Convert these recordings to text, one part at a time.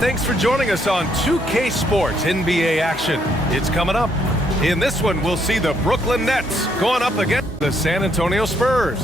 thanks for joining us on 2K Sports NBA action. It's coming up. In this one, we'll see the Brooklyn Nets going up against the San Antonio Spurs.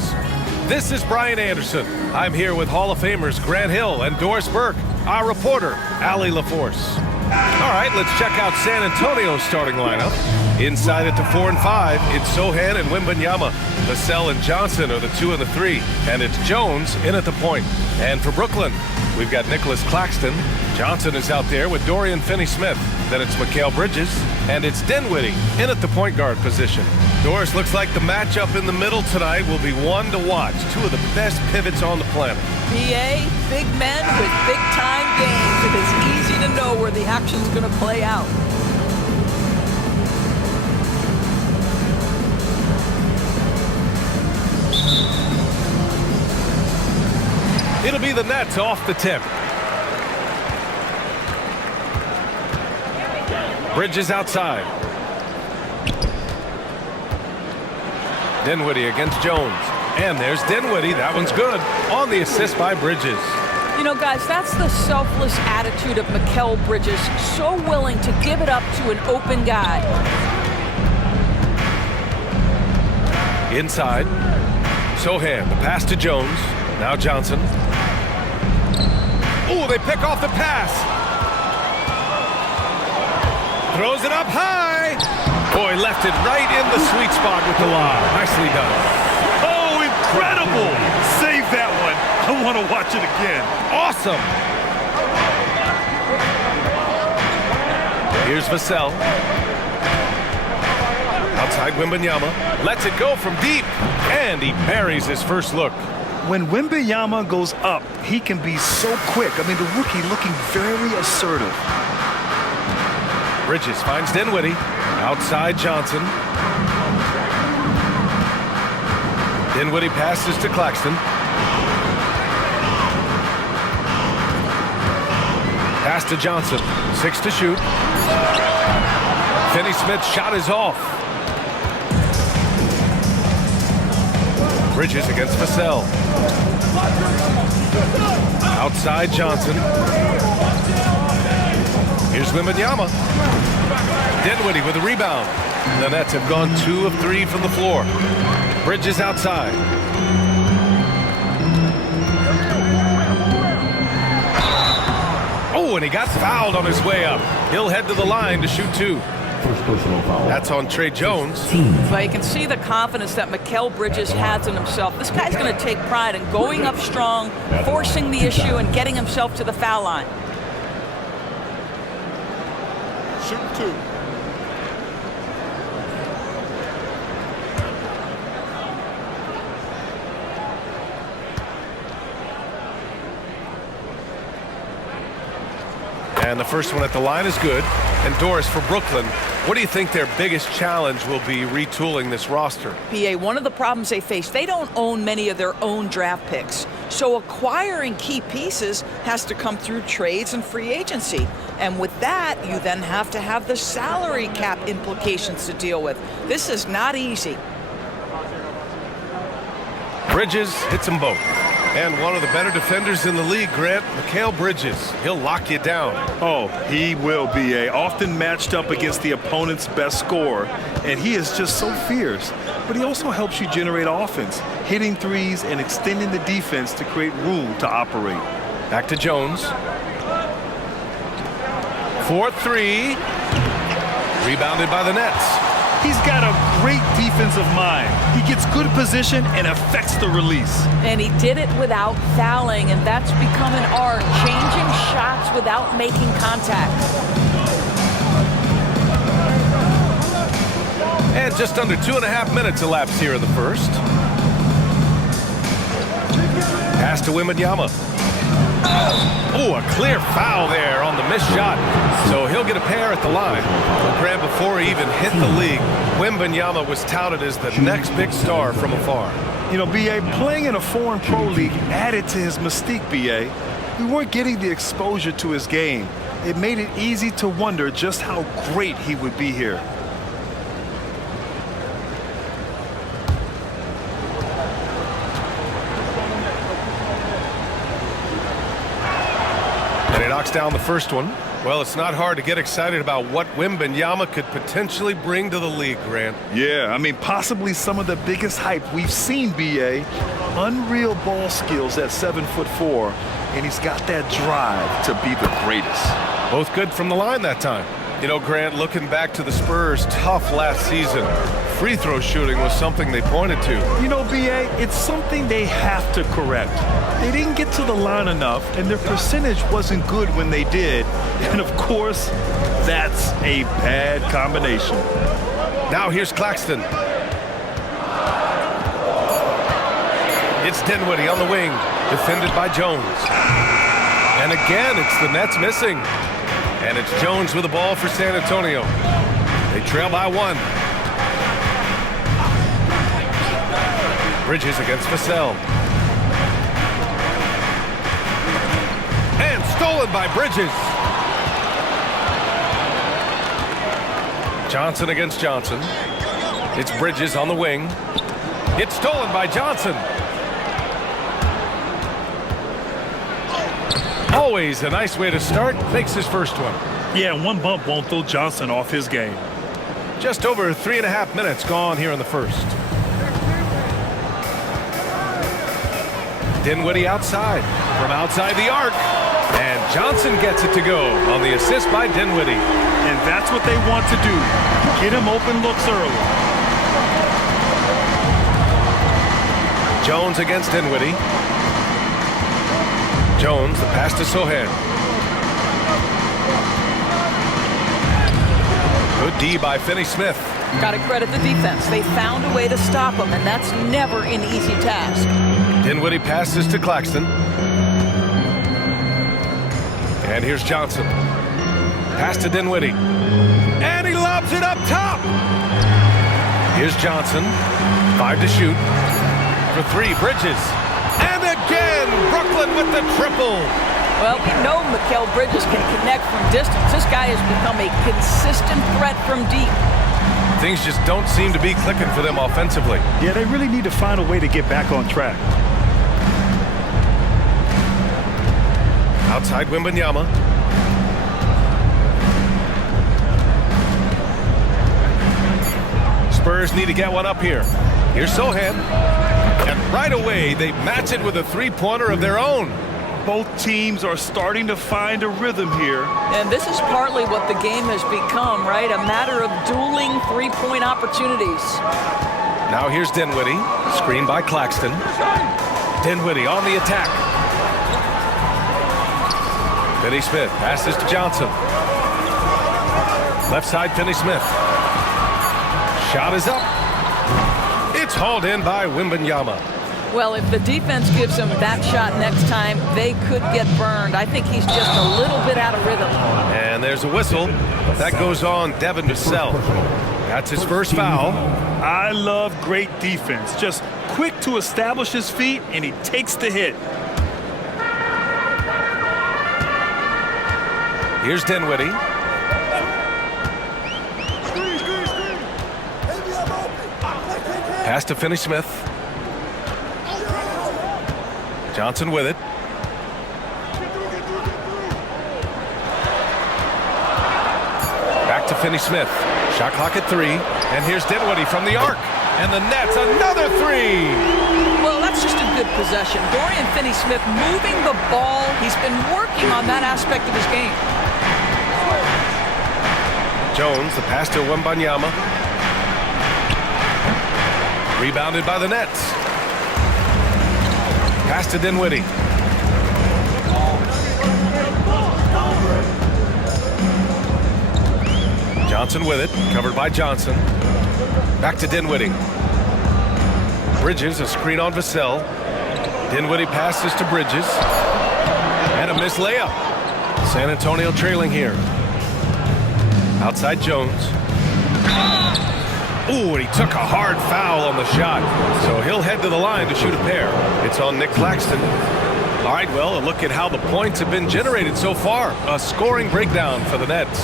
This is Brian Anderson. I'm here with Hall of Famers Grant Hill and Doris Burke, our reporter, Allie LaForce. All right, let's check out San Antonio's starting lineup. Inside at the 4 and 5, it's Sochan and Wembanyama. Vassell and Johnson are the 2 and the 3, and it's Jones in at the point. And for Brooklyn, we've got Nicholas Claxton. Johnson is out there with Dorian Finney-Smith. Then it's Mikal Bridges, and it's Dinwiddie in at the point guard position. Doris, looks like the matchup in the middle tonight will be one to watch. Two of the best pivots on the planet. BA, big men with big-time games. It is easy to know where the action's going to play out. It'll be the Nets off the tip. Bridges outside. Dinwiddie against Jones. And there's Dinwiddie. That one's good. On the assist by Bridges. You know, guys, that's the selfless attitude of Mikal Bridges. So willing to give it up to an open guy. Inside. Sochan, the pass to Jones. Now Johnson. Oh, they pick off the pass. Throws it up high. Boy, left it right in the sweet spot with the lob. Nicely done. Oh, incredible. Save that one. I want to watch it again. Awesome. Here's Vassell. Outside Wembanyama. Lets it go from deep. And he buries his first look. When Wembanyama goes up, he can be so quick. I mean, the rookie looking very assertive. Bridges finds Dinwiddie. Outside Johnson. Dinwiddie passes to Claxton. Pass to Johnson. 6 to shoot. Finney-Smith's shot is off. Bridges against Vassell. Outside Johnson. Here's Wembanyama. Dinwiddie with a rebound. The Nets have gone 2 of 3 from the floor. Bridges outside. Oh, and he got fouled on his way up. He'll head to the line to shoot 2. That's on Trey Jones. But you can see the confidence that Mikal Bridges has in himself. This guy's going to take pride in going up strong, forcing the issue, and getting himself to the foul line. Shoot 2. And the first one at the line is good. And Doris, for Brooklyn, what do you think their biggest challenge will be retooling this roster? PA, one of the problems they face, they don't own many of their own draft picks. So acquiring key pieces has to come through trades and free agency. And with that, you then have to have the salary cap implications to deal with. This is not easy. Bridges hits them both. And one of the better defenders in the league, Grant, Mikal Bridges. He'll lock you down. Oh, he will be often matched up against the opponent's best scorer, and he is just so fierce. But he also helps you generate offense, hitting threes and extending the defense to create room to operate. Back to Jones. 4-3. Rebounded by the Nets. He's got a great defensive mind. He gets good position and affects the release. And he did it without fouling, and that's become an art, changing shots without making contact. And just under 2.5 minutes elapsed here in the first. Pass to Wembanyama. Oh, a clear foul there on the missed shot. So he'll get a pair at the line. Well, Grant, before he even hit the league, Wembanyama was touted as the next big star from afar. You know, B.A., playing in a foreign pro league added to his mystique, B.A. We weren't getting the exposure to his game. It made it easy to wonder just how great he would be here. knocks down the first one. Well, it's not hard to get excited about what Wembanyama could potentially bring to the league, Grant. Yeah, I mean, possibly some of the biggest hype we've seen, B.A. Unreal ball skills at 7'4", and he's got that drive to be the greatest. Both good from the line that time. You know, Grant, looking back to the Spurs' tough last season, free throw shooting was something they pointed to. You know, B.A., it's something they have to correct. They didn't get to the line enough, and their percentage wasn't good when they did. And, of course, that's a bad combination. Now here's Claxton. It's Dinwiddie on the wing, defended by Jones. And again, it's the Nets missing. And it's Jones with the ball for San Antonio. They trail by 1. Bridges against Vassell. And stolen by Bridges. Johnson against Johnson. It's Bridges on the wing. It's stolen by Johnson. Always a nice way to start. Makes his first one. Yeah, one bump won't throw Johnson off his game. Just over 3.5 minutes gone here in the first. Dinwiddie outside, from outside the arc. And Johnson gets it to go on the assist by Dinwiddie. And that's what they want to do. Get him open looks early. Jones against Dinwiddie. Jones, the pass to Sohan. Good D by Finney-Smith. Got to credit the defense. They found a way to stop him, and that's never an easy task. Dinwiddie passes to Claxton. And here's Johnson. Pass to Dinwiddie. And he lobs it up top. Here's Johnson. 5 to shoot. For 3, Bridges. And again, Brooklyn with the triple. Well, we know Mikal Bridges can connect from distance. This guy has become a consistent threat from deep. Things just don't seem to be clicking for them offensively. Yeah, they really need to find a way to get back on track. Outside Wembanyama. Spurs need to get one up here. Here's Sohan. And right away, they match it with a three-pointer of their own. Both teams are starting to find a rhythm here. And this is partly what the game has become, right? A matter of dueling three-point opportunities. Now here's Dinwiddie, screened by Claxton. Dinwiddie on the attack. Finney-Smith passes to Johnson. Left side, Finney-Smith. Shot is up. It's hauled in by Wembanyama. Well, if the defense gives him that shot next time, they could get burned. I think he's just a little bit out of rhythm. And there's a whistle. That goes on Devin Vassell. That's his first foul. I love great defense. Just quick to establish his feet, and he takes the hit. Here's Dinwiddie. Pass to Finney-Smith. Johnson with it. Back to Finney-Smith. Shot clock at 3. And here's Dinwiddie from the arc. And the Nets, another 3. Well, that's just a good possession. Dorian Finney-Smith moving the ball. He's been working on that aspect of his game. Jones, the pass to Wembanyama. Rebounded by the Nets. Pass to Dinwiddie. Johnson with it, covered by Johnson. Back to Dinwiddie. Bridges, a screen on Vassell. Dinwiddie passes to Bridges. And a missed layup. San Antonio trailing here. Outside Jones. Ooh, and he took a hard foul on the shot. So he'll head to the line to shoot a pair. It's on Nick Claxton. All right, well, a look at how the points have been generated so far. A scoring breakdown for the Nets.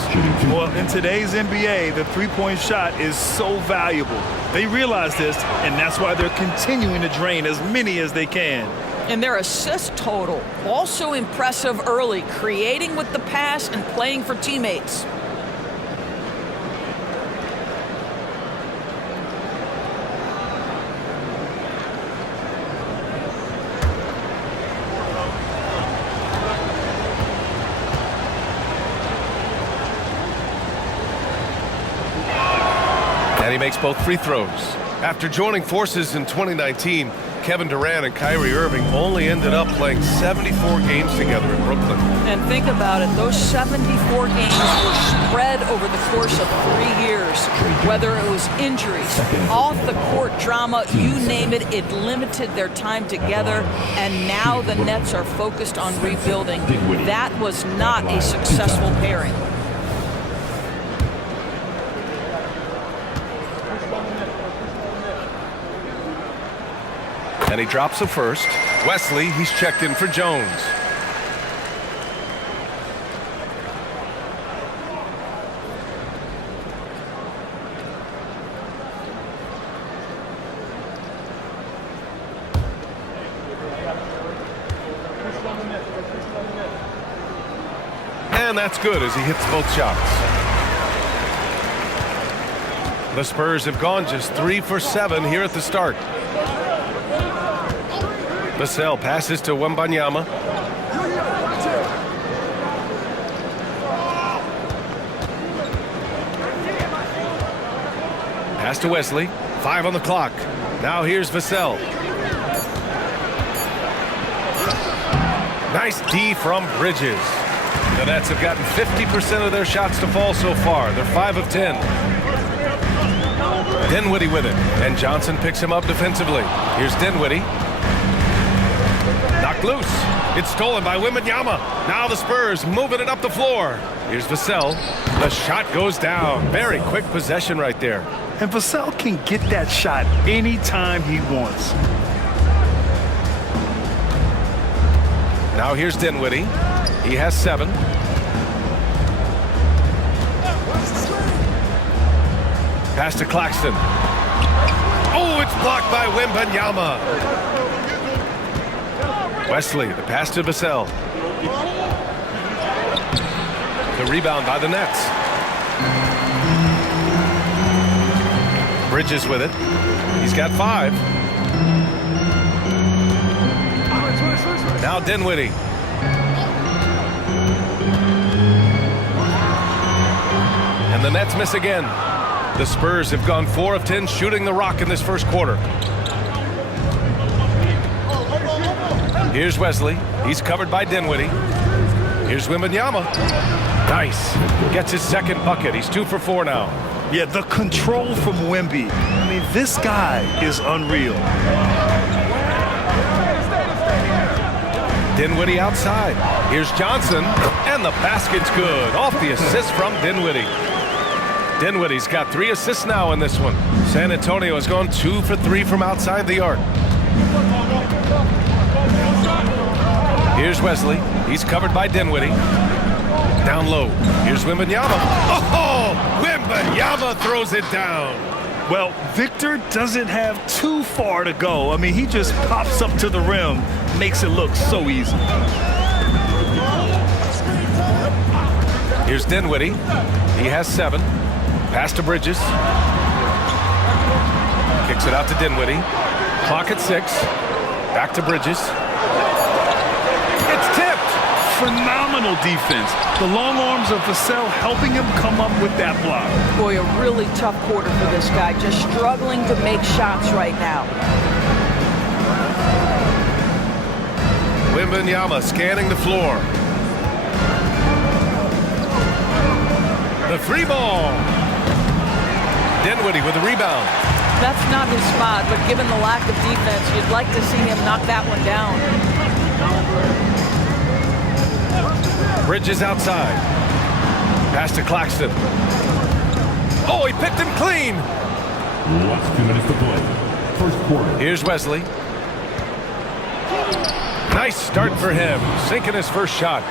Well, in today's NBA, the three-point shot is so valuable. They realize this, and that's why they're continuing to drain as many as they can. And their assist total, also impressive early, creating with the pass and playing for teammates. And he makes both free throws. After joining forces in 2019, Kevin Durant and Kyrie Irving only ended up playing 74 games together in Brooklyn. And think about it, those 74 games were spread over the course of 3 years. Whether it was injuries, off-the-court drama, you name it, it limited their time together. And now the Nets are focused on rebuilding. That was not a successful pairing. And he drops the first. Wesley, he's checked in for Jones. And that's good as he hits both shots. The Spurs have gone just 3 for 7 here at the start. Vassell passes to Wembanyama. Pass to Wesley. 5 on the clock. Now here's Vassell. Nice D from Bridges. The Nets have gotten 50% of their shots to fall so far. They're 5 of 10. Dinwiddie with it. And Johnson picks him up defensively. Here's Dinwiddie. Knocked loose. It's stolen by Wembanyama. Now the Spurs moving it up the floor. Here's Vassell. The shot goes down. Very quick possession right there. And Vassell can get that shot anytime he wants. Now here's Dinwiddie. He has 7. Pass to Claxton. Oh, it's blocked by Wembanyama. Wesley, the pass to Vassell. The rebound by the Nets. Bridges with it. He's got 5. Now Dinwiddie. And the Nets miss again. The Spurs have gone 4 of 10 shooting the rock in this first quarter. Here's Wesley. He's covered by Dinwiddie. Here's Wembanyama. Nice. Gets his second bucket. He's 2 for 4 now. Yeah, the control from Wemby. I mean, this guy is unreal. Dinwiddie outside. Here's Johnson. And the basket's good. Off the assist from Dinwiddie. Dinwiddie's got 3 assists now in this one. San Antonio has gone 2 for 3 from outside the arc. Here's Wesley. He's covered by Dinwiddie. Down low. Here's Wembanyama. Oh, Wembanyama throws it down. Well, Victor doesn't have too far to go. I mean, he just pops up to the rim, makes it look so easy. Here's Dinwiddie. He has 7. Pass to Bridges. Kicks it out to Dinwiddie. Clock at 6. Back to Bridges. It's tipped. Phenomenal defense. The long arms of Vassell helping him come up with that block. Boy, a really tough quarter for this guy. Just struggling to make shots right now. Wembanyama scanning the floor. The 3 ball. Dinwiddie with the rebound. That's not his spot, but given the lack of defense, you'd like to see him knock that one down. Bridges outside. Pass to Claxton. Oh, he picked him clean. Last 2 minutes to play. First quarter. Here's Wesley. Nice start for him. Sinking his first shot.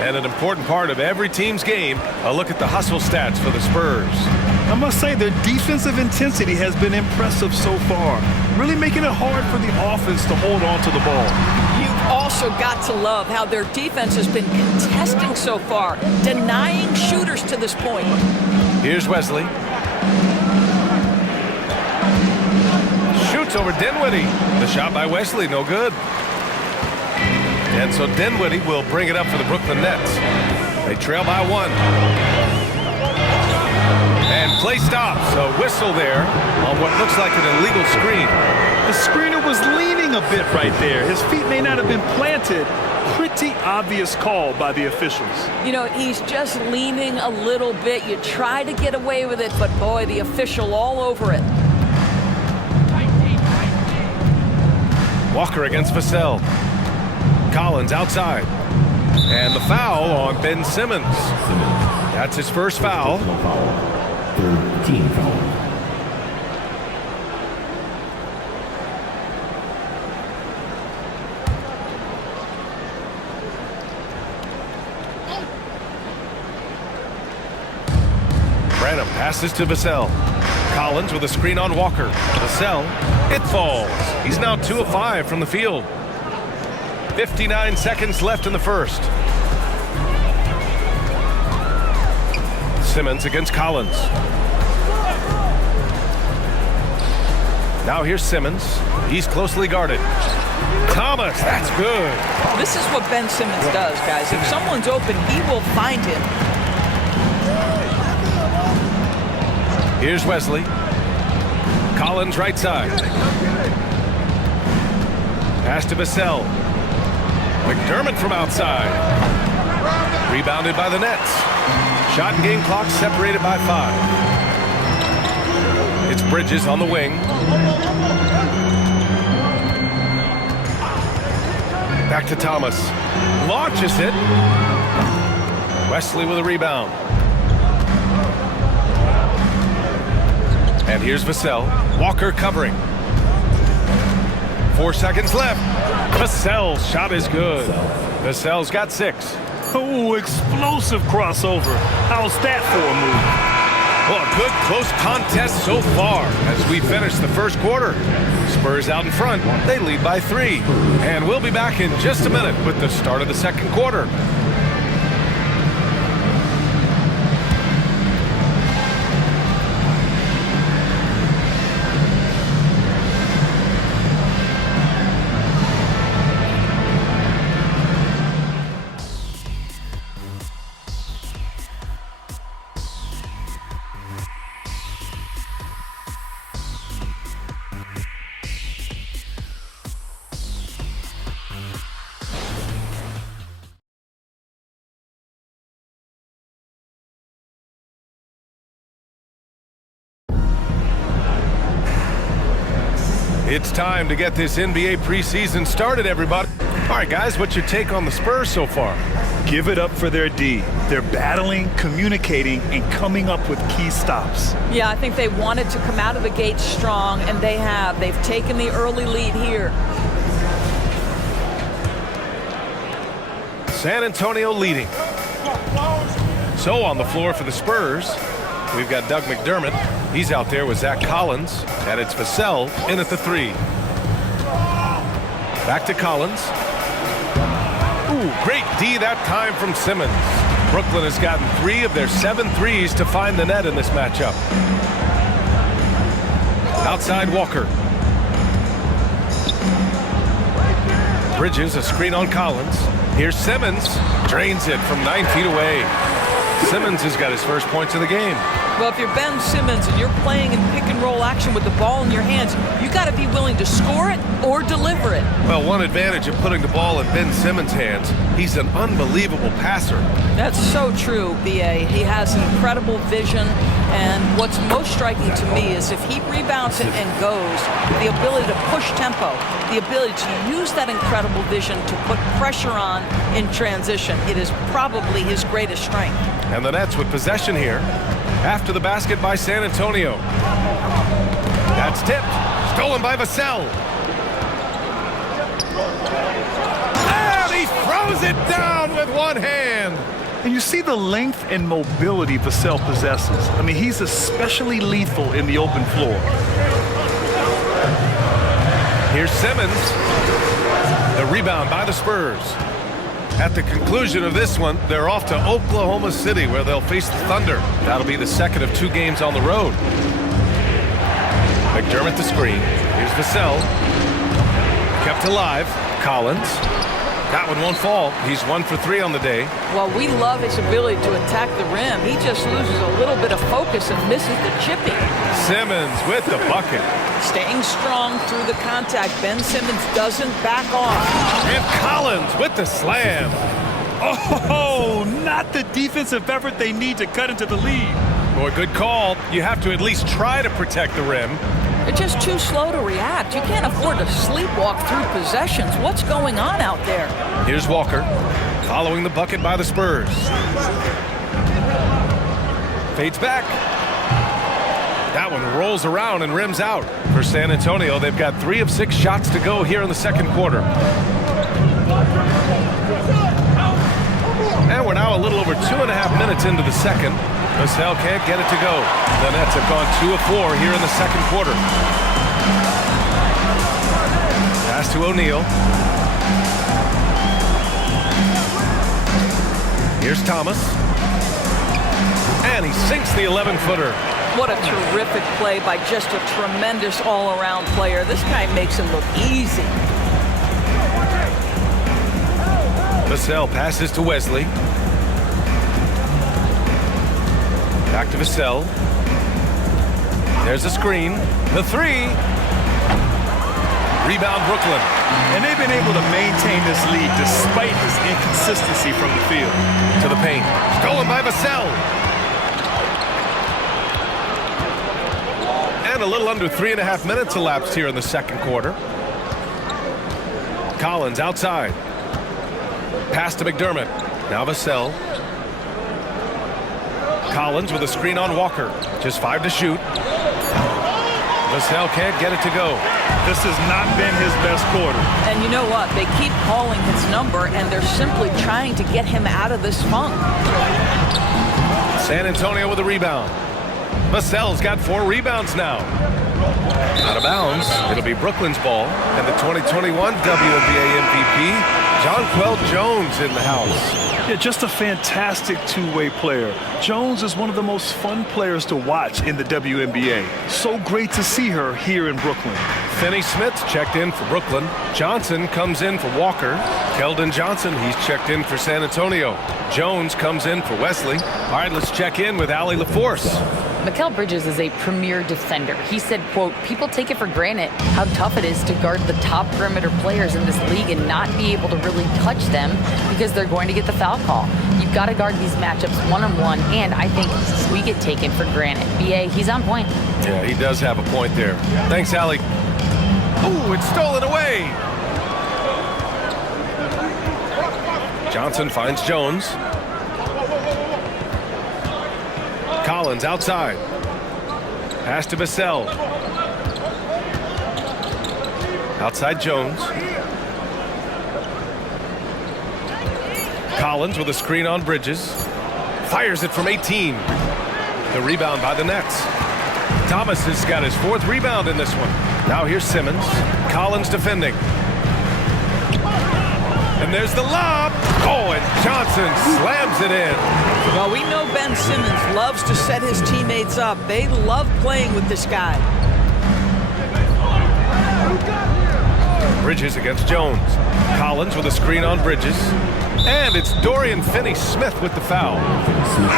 And an important part of every team's game, a look at the hustle stats for the Spurs. I must say their defensive intensity has been impressive so far, really making it hard for the offense to hold on to the ball. You've also got to love how their defense has been contesting so far, denying shooters to this point. Here's Wesley. Shoots over Dinwiddie. The shot by Wesley, no good. And so Dinwiddie will bring it up for the Brooklyn Nets. They trail by 1. And play stops. A whistle there on what looks like an illegal screen. The screener was leaning a bit right there. His feet may not have been planted. Pretty obvious call by the officials. You know, he's just leaning a little bit. You try to get away with it, but boy, the official all over it. Walker against Vassell. Collins outside. And the foul on Ben Simmons. That's his first foul. Third team foul. Branham passes to Vassell. Collins with a screen on Walker. Vassell, it falls. He's now 2 of 5 from the field. 59 seconds left in the first. Simmons against Collins. Now here's Simmons. He's closely guarded. Thomas, that's good. This is what Ben Simmons does, guys. If someone's open, he will find him. Here's Wesley. Collins right side. Pass to Vassell. McDermott from outside. Rebounded by the Nets. Shot and game clock separated by 5. It's Bridges on the wing. Back to Thomas. Launches it. Wesley with a rebound. And here's Vassell. Walker covering. 4 seconds left. Vassell's shot is good. Vassell's got 6. Oh, explosive crossover. How's that for a move? Well, a good close contest so far as we finish the first quarter. Spurs out in front. They lead by 3. And we'll be back in just a minute with the start of the second quarter. It's time to get this NBA preseason started, everybody. All right, guys, what's your take on the Spurs so far? Give it up for their D. They're battling, communicating, and coming up with key stops. Yeah, I think they wanted to come out of the gate strong, and they have. They've taken the early lead here. San Antonio leading. So on the floor for the Spurs, we've got Doug McDermott. He's out there with Zach Collins, and it's Vassell in at the 3. Back to Collins. Ooh, great D that time from Simmons. Brooklyn has gotten 3 of their 7 threes to find the net in this matchup. Outside Walker. Bridges, a screen on Collins. Here's Simmons. Drains it from 9 feet away. Simmons has got his first points of the game. Well, if you're Ben Simmons and you're playing in pick-and-roll action with the ball in your hands, you got to be willing to score it or deliver it. Well, one advantage of putting the ball in Ben Simmons' hands, he's an unbelievable passer. That's so true, B.A. He has incredible vision, and what's most striking to me is if he rebounds it and goes, the ability to push tempo, the ability to use that incredible vision to put pressure on in transition. It is probably his greatest strength. And the Nets with possession here. After the basket by San Antonio. That's tipped. Stolen by Vassell. And he throws it down with with one hand. And you see the length and mobility Vassell possesses. I mean, he's especially lethal in the open floor. Here's Simmons. The rebound by the Spurs. At the conclusion of this one, they're off to Oklahoma City where they'll face the Thunder. That'll be the second of 2 games on the road. McDermott the screen. Here's Vassell. Kept alive. Collins. That one won't fall. He's 1 for 3 on the day. Well, we love his ability to attack the rim. He just loses a little bit of focus and misses the chipping. Simmons with the bucket. Staying strong through the contact. Ben Simmons doesn't back off. And Collins with the slam. Oh, not the defensive effort they need to cut into the lead. Boy, good call. You have to at least try to protect the rim. They're just too slow to react. You can't afford to sleepwalk through possessions. What's going on out there? Here's Walker, following the bucket by the Spurs. Fades back. That one rolls around and rims out. For San Antonio, they've got 3 of 6 shots to go here in the second quarter. And we're now a little over 2.5 minutes into the second. Vassell can't get it to go. The Nets have gone 2 of 4 here in the second quarter. Pass to O'Neal. Here's Thomas. And he sinks the 11-footer. What a terrific play by just a tremendous all-around player. This guy makes it look easy. Vassell passes to Wesley. Back to Vassell. There's a screen. The 3. Rebound Brooklyn. And they've been able to maintain this lead despite his inconsistency from the field. To the paint. Stolen by Vassell. And a little under 3.5 minutes elapsed here in the second quarter. Collins outside. Pass to McDermott. Now Vassell. Collins with a screen on Walker. Just 5 to shoot. Vassell can't get it to go. This has not been his best quarter. And you know what? They keep calling his number, and they're simply trying to get him out of this funk. San Antonio with a rebound. Vassell's got 4 rebounds now. Out of bounds. It'll be Brooklyn's ball. And the 2021 WNBA MVP, Jonquel Jones in the house. Yeah, just a fantastic two-way player. Jones is one of the most fun players to watch in the WNBA. So great to see her here in Brooklyn. Finney Smith's checked in for Brooklyn. Johnson comes in for Walker. Keldon Johnson, he's checked in for San Antonio. Jones comes in for Wesley. All right, let's check in with Allie LaForce. Mikal Bridges is a premier defender. He said, quote, people take it for granted how tough it is to guard the top perimeter players in this league and not be able to really touch them because they're going to get the foul call. You've got to guard these matchups one-on-one, and I think we get taken for granted. BA, he's on point. Yeah, he does have a point there. Thanks, Allie. Ooh, it's stolen away. Johnson finds Jones. Collins outside. Pass to Vassell. Outside Jones. Collins with a screen on Bridges. Fires it from 18. The rebound by the Nets. Thomas has got his 4th rebound in this one. Now here's Simmons. Collins defending. And there's the lob. Oh, and Johnson slams it in. Well, we know Ben Simmons loves to set his teammates up. They love playing with this guy. Bridges against Jones. Collins with a screen on Bridges. And it's Dorian Finney-Smith with the foul.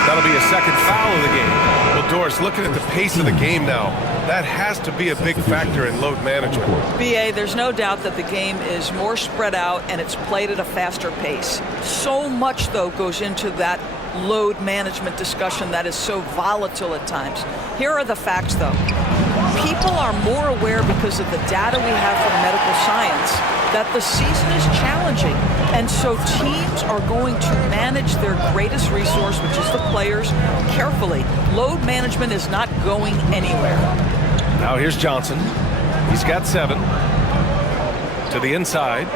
That'll be a second foul of the game. Well, Doris, looking at the pace of the game now, that has to be a big factor in load management. BA, there's no doubt that the game is more spread out and it's played at a faster pace. So much, though, goes into that load management discussion that is so volatile at times. Here are the facts, though. People are more aware because of the data we have from medical science that the season is challenging, and so teams are going to manage their greatest resource, which is the players, carefully. Load management is not going anywhere. Now here's Johnson. He's got 7. To the inside.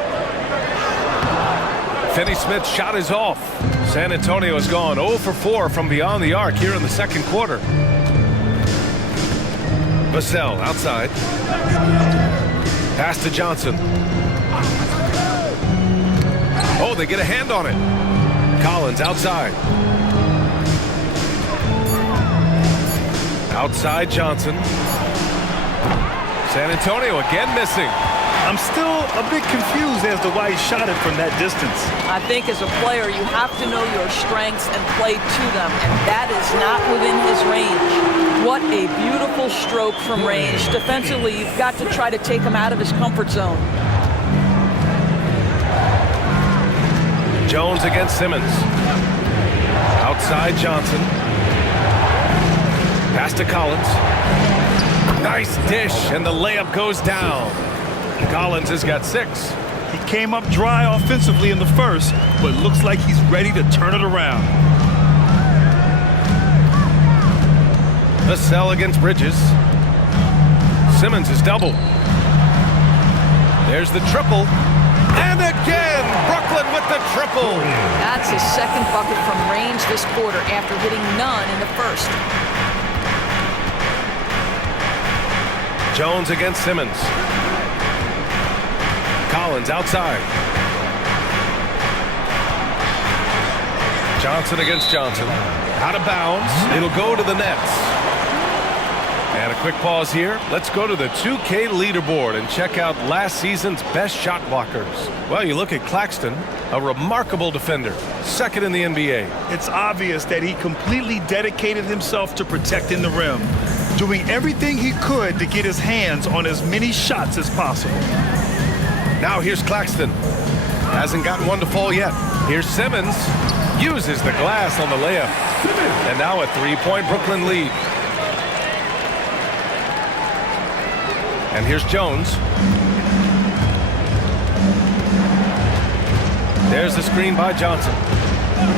Finney-Smith's shot is off. San Antonio has gone 0 for 4 from beyond the arc here in the second quarter. Vassell outside. Pass to Johnson. Oh, they get a hand on it. Collins outside. Outside Johnson. San Antonio again missing. I'm still a bit confused as to why he shot it from that distance. I think as a player, you have to know your strengths and play to them, and that is not within his range. What a beautiful stroke from range. Defensively, you've got to try to take him out of his comfort zone. Jones against Simmons. Outside Johnson. Pass to Collins. Nice dish, and the layup goes down. Collins has got 6. He came up dry offensively in the first, but looks like he's ready to turn it around. Vassell against Bridges. Simmons is doubled. There's the triple. And again, Brooklyn with the triple. That's his second bucket from range this quarter after hitting none in the first. Jones against Simmons. Collins outside. Johnson against Johnson. Out of bounds. It'll go to the nets. And a quick pause here. Let's go to the 2K leaderboard and check out last season's best shot blockers. Well, you look at Claxton, a remarkable defender, second in the NBA. It's obvious that he completely dedicated himself to protecting the rim, doing everything he could to get his hands on as many shots as possible. Now here's Claxton. Hasn't gotten one to fall yet. Here's Simmons. Uses the glass on the layup. And now a 3-point Brooklyn lead. And here's Jones. There's the screen by Johnson.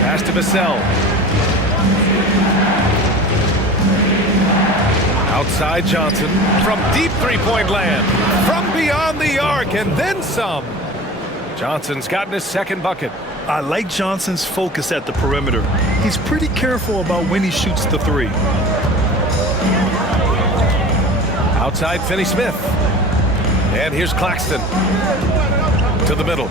Pass to Vassell. Outside Johnson from deep three-point land. From beyond the arc and then some. Johnson's gotten his second bucket. I like Johnson's focus at the perimeter. He's pretty careful about when he shoots the three. Outside Finney-Smith. And here's Claxton. To the middle.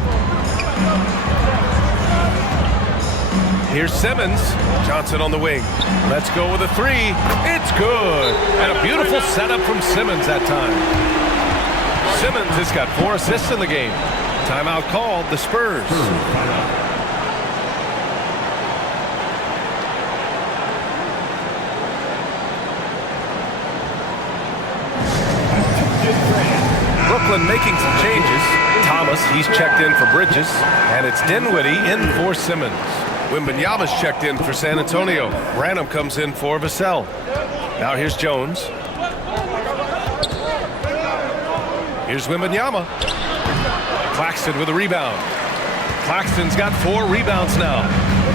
Here's Simmons. Johnson on the wing. Let's go with a 3. It's good. And a beautiful setup from Simmons that time. Simmons has got 4 assists in the game. Timeout called, the Spurs. Brooklyn making some changes. Thomas, he's checked in for Bridges. And it's Dinwiddie in for Simmons. Wembanyama's checked in for San Antonio. Branham comes in for Vassell. Now here's Jones. Here's Wembanyama. Claxton with a rebound. Claxton's got 4 rebounds now.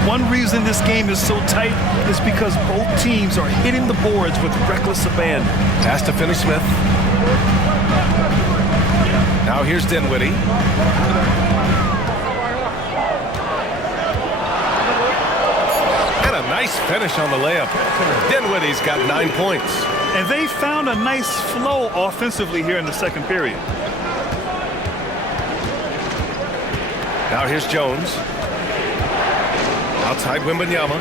One reason this game is so tight is because both teams are hitting the boards with reckless abandon. Pass to Finney-Smith. Now here's Dinwiddie. And a nice finish on the layup. Dinwiddie's got 9 points. And they found a nice flow offensively here in the second period. Now here's Jones. Outside Wembanyama.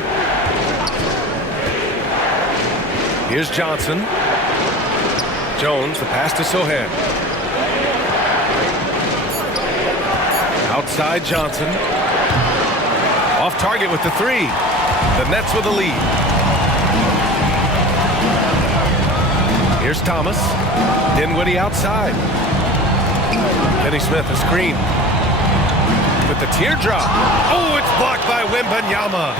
Here's Johnson. Jones, the pass to Sohan. Outside Johnson. Off target with the 3. The Nets with the lead. Here's Thomas. Dinwiddie outside. Finney-Smith, a screen. With the teardrop. Oh, it's blocked by Wembanyama.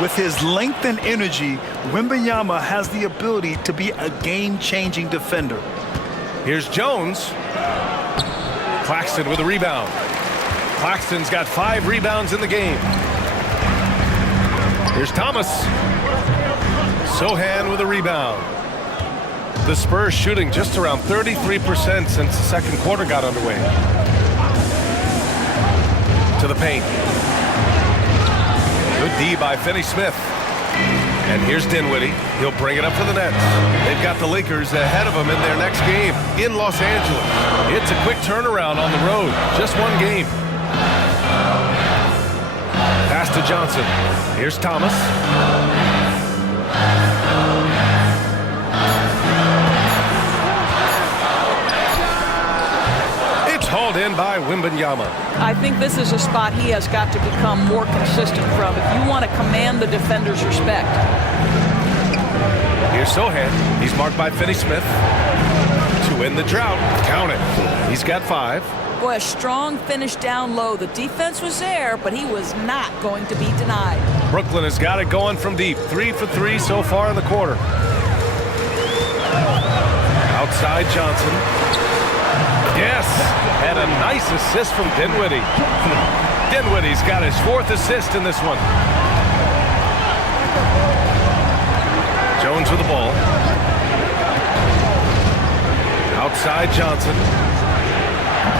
With his length and energy, Wembanyama has the ability to be a game-changing defender. Here's Jones. Claxton with a rebound. Claxton's got 5 rebounds in the game. Here's Thomas. Sohan with a rebound. The Spurs shooting just around 33% since the second quarter got underway. To the paint. D by Finney-Smith. And here's Dinwiddie. He'll bring it up for the Nets. They've got the Lakers ahead of them in their next game in Los Angeles. It's a quick turnaround on the road. Just one game. Pass to Johnson. Here's Thomas. It's hauled in by Wembanyama. I think this is a spot he has got to become more consistent from if you want to command the defender's respect. Here's Sohan. He's marked by Finney-Smith. To end the drought. Count it. He's got 5. Boy, a strong finish down low. The defense was there, but he was not going to be denied. Brooklyn has got it going from deep. 3 for 3 so far in the quarter. Outside Johnson. Yes, and a nice assist from Dinwiddie. Dinwiddie's got his 4th assist in this one. Jones with the ball. Outside Johnson.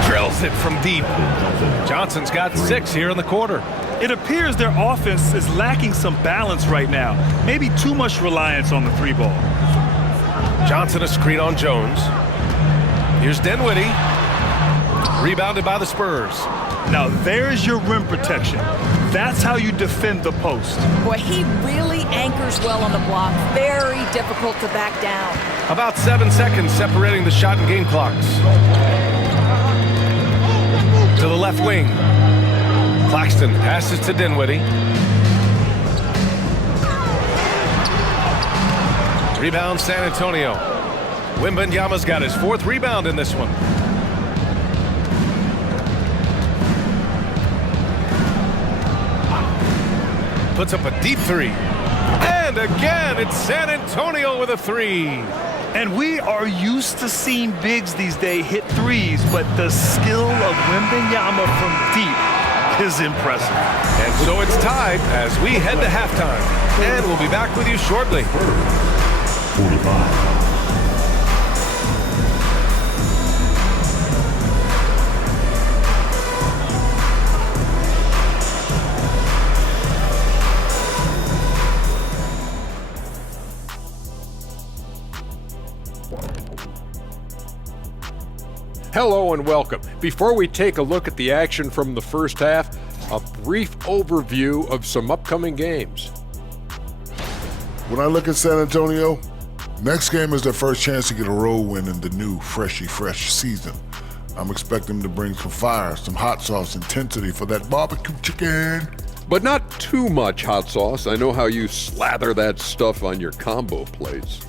Drills it from deep. Johnson's got 6 here in the quarter. It appears their offense is lacking some balance right now. Maybe too much reliance on the 3-ball. Johnson a screen on Jones. Here's Dinwiddie. Rebounded by the Spurs. Now there's your rim protection. That's how you defend the post. Boy, he really anchors well on the block. Very difficult to back down. About 7 seconds separating the shot and game clocks. To the left wing. Claxton passes to Dinwiddie. Rebound San Antonio. Wembanyama's got his 4th rebound in this one. Puts up a deep 3. And again, it's San Antonio with a 3. And we are used to seeing bigs these days hit 3s, but the skill of Wembanyama from deep is impressive. And so it's tied as we head to halftime. And we'll be back with you shortly. 45. Hello and welcome. Before we take a look at the action from the first half, a brief overview of some upcoming games. When I look at San Antonio, next game is their first chance to get a road win in the new fresh season. I'm expecting them to bring some fire, some hot sauce intensity for that barbecue chicken. But not too much hot sauce. I know how you slather that stuff on your combo plates.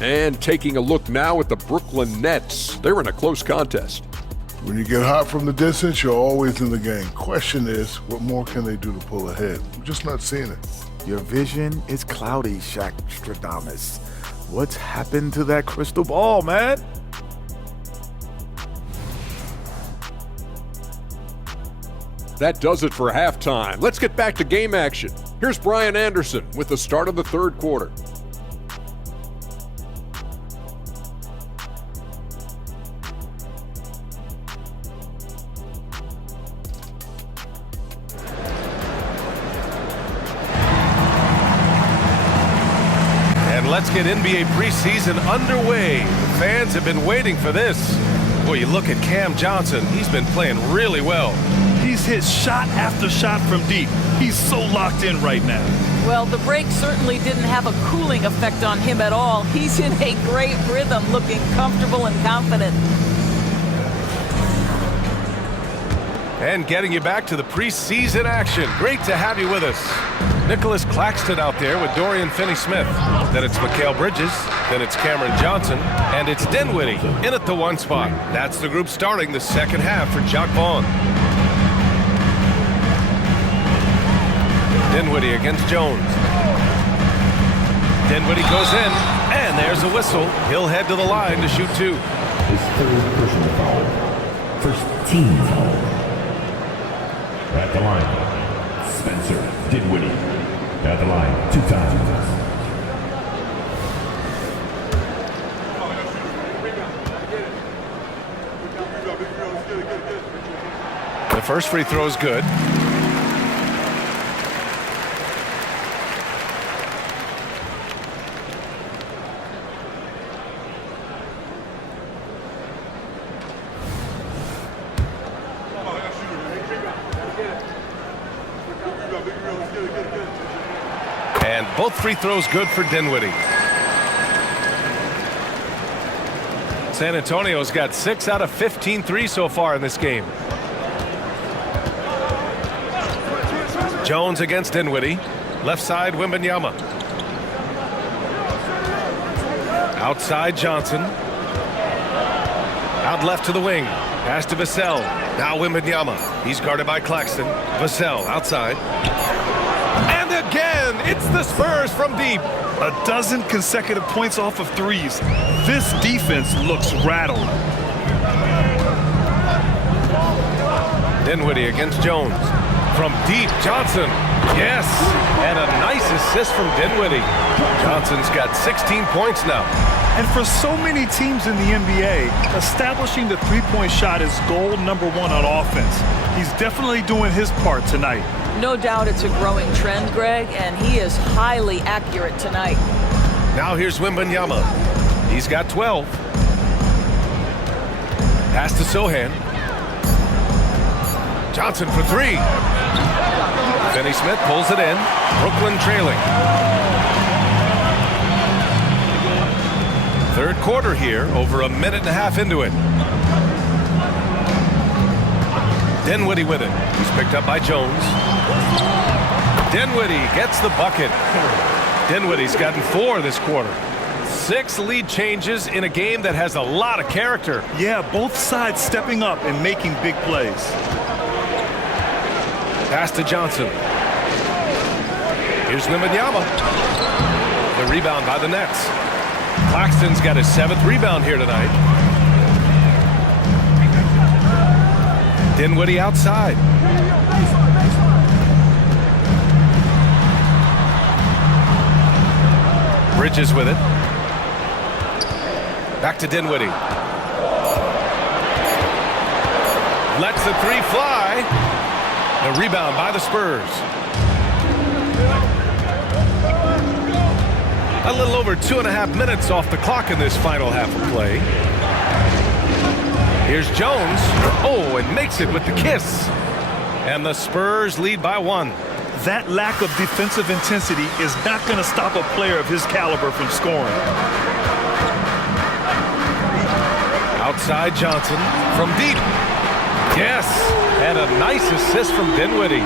And taking a look now at the Brooklyn Nets. They're in a close contest. When you get hot from the distance, you're always in the game. Question is, what more can they do to pull ahead? I'm just not seeing it. Your vision is cloudy, Shaqstradamus. What's happened to that crystal ball, man? That does it for halftime. Let's get back to game action. Here's Brian Anderson with the start of the third quarter. Let's get NBA preseason underway. The fans have been waiting for this. Boy, you look at Cam Johnson. He's been playing really well. He's hit shot after shot from deep. He's so locked in right now. Well, the break certainly didn't have a cooling effect on him at all. He's in a great rhythm, looking comfortable and confident. And getting you back to the preseason action. Great to have you with us. Nicholas Claxton out there with Dorian Finney-Smith. Then it's Mikal Bridges. Then it's Cameron Johnson. And it's Dinwiddie in at the 1 spot. That's the group starting the second half for Jacque Vaughn. Dinwiddie against Jones. Dinwiddie goes in. And there's a whistle. He'll head to the line to shoot 2. His 3rd personal foul. First team foul. At the line, Spencer Dinwiddie. At the line, 2 times. The first free throw is good. Both free throws good for Dinwiddie. San Antonio's got 6 out of 15 threes so far in this game. Jones against Dinwiddie. Left side, Wembanyama. Outside, Johnson. Out left to the wing. Pass to Vassell. Now Wembanyama. He's guarded by Claxton. Vassell outside. And again, it's the Spurs from deep. A dozen consecutive points off of threes. This defense looks rattled. Dinwiddie against Jones. From deep, Johnson. Yes, and a nice assist from Dinwiddie. Johnson's got 16 points now. And for so many teams in the NBA, establishing the three-point shot is goal #1 on offense. He's definitely doing his part tonight. No doubt it's a growing trend, Greg, and he is highly accurate tonight. Now here's Wembanyama. He's got 12. Pass to Sohan. Johnson for 3. Finney Smith pulls it in. Brooklyn trailing. Third quarter here, over a minute and a half into it. Dinwiddie with it. He's picked up by Jones. Dinwiddie gets the bucket. Dinwiddie's gotten 4 this quarter. 6 lead changes in a game that has a lot of character. Yeah, both sides stepping up and making big plays. Pass to Johnson. Here's Wembanyama. The rebound by the Nets. Claxton's got his 7th rebound here tonight. Dinwiddie outside. Bridges with it. Back to Dinwiddie. Lets the 3 fly. The rebound by the Spurs. A little over 2.5 minutes off the clock in this final half of play. Here's Jones. Oh, and makes it with the kiss. And the Spurs lead by 1. That lack of defensive intensity is not going to stop a player of his caliber from scoring. Outside Johnson from deep. Yes, and a nice assist from Dinwiddie.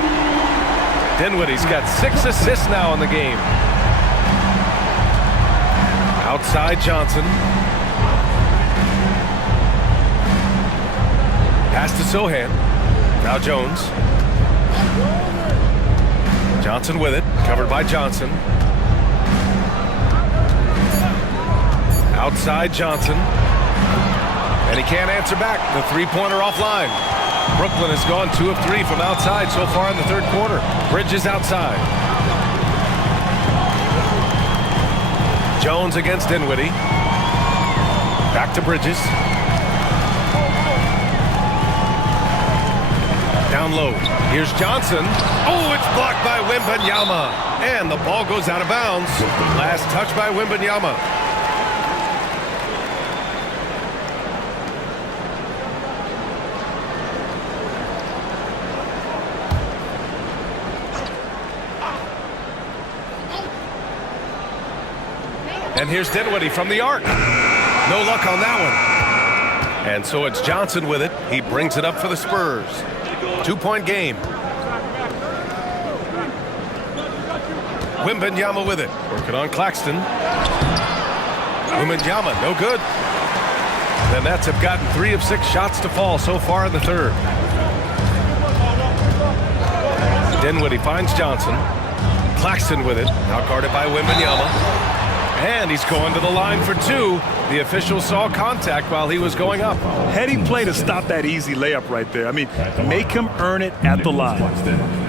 Dinwiddie's got 6 assists now in the game. Outside Johnson. Pass to Sohan. Now Jones. Johnson with it. Covered by Johnson. Outside Johnson. And he can't answer back. The three-pointer offline. Brooklyn has gone 2 of 3 from outside so far in the third quarter. Bridges outside. Jones against Dinwiddie. Back to Bridges. Down low. Here's Johnson. Oh, it's blocked by Wembanyama. And the ball goes out of bounds. Last touch by Wembanyama. And here's Dinwiddie from the arc. No luck on that one. And so it's Johnson with it. He brings it up for the Spurs. 2-point game. Wembanyama with it. Working on Claxton. Wembanyama, no good. The Nets have gotten 3 of 6 shots to fall so far in the third. Dinwiddie finds Johnson. Claxton with it. Now guarded by Wembanyama. And he's going to the line for 2. The official saw contact while he was going up. Heady play to stop that easy layup right there. I mean, make him earn it at the line.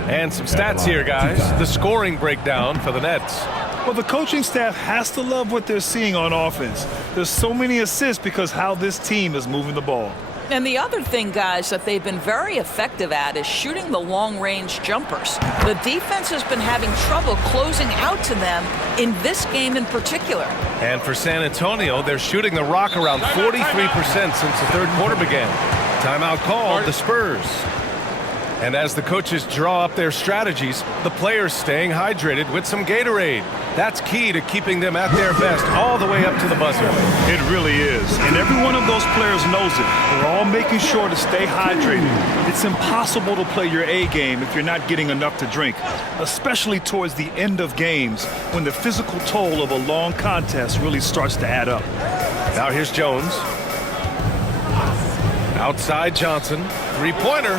And some stats here, guys. The scoring breakdown for the Nets. Well, the coaching staff has to love what they're seeing on offense. There's so many assists because how this team is moving the ball. And the other thing, guys, that they've been very effective at is shooting the long-range jumpers. The defense has been having trouble closing out to them in this game in particular. And for San Antonio, they're shooting the rock around 43% since the third quarter began. Timeout called, the Spurs. And as the coaches draw up their strategies, the players staying hydrated with some Gatorade. That's key to keeping them at their best all the way up to the buzzer. It really is. And every one of those players knows it. They're all making sure to stay hydrated. It's impossible to play your A game if you're not getting enough to drink, especially towards the end of games when the physical toll of a long contest really starts to add up. Now here's Jones. Outside Johnson. Three-pointer.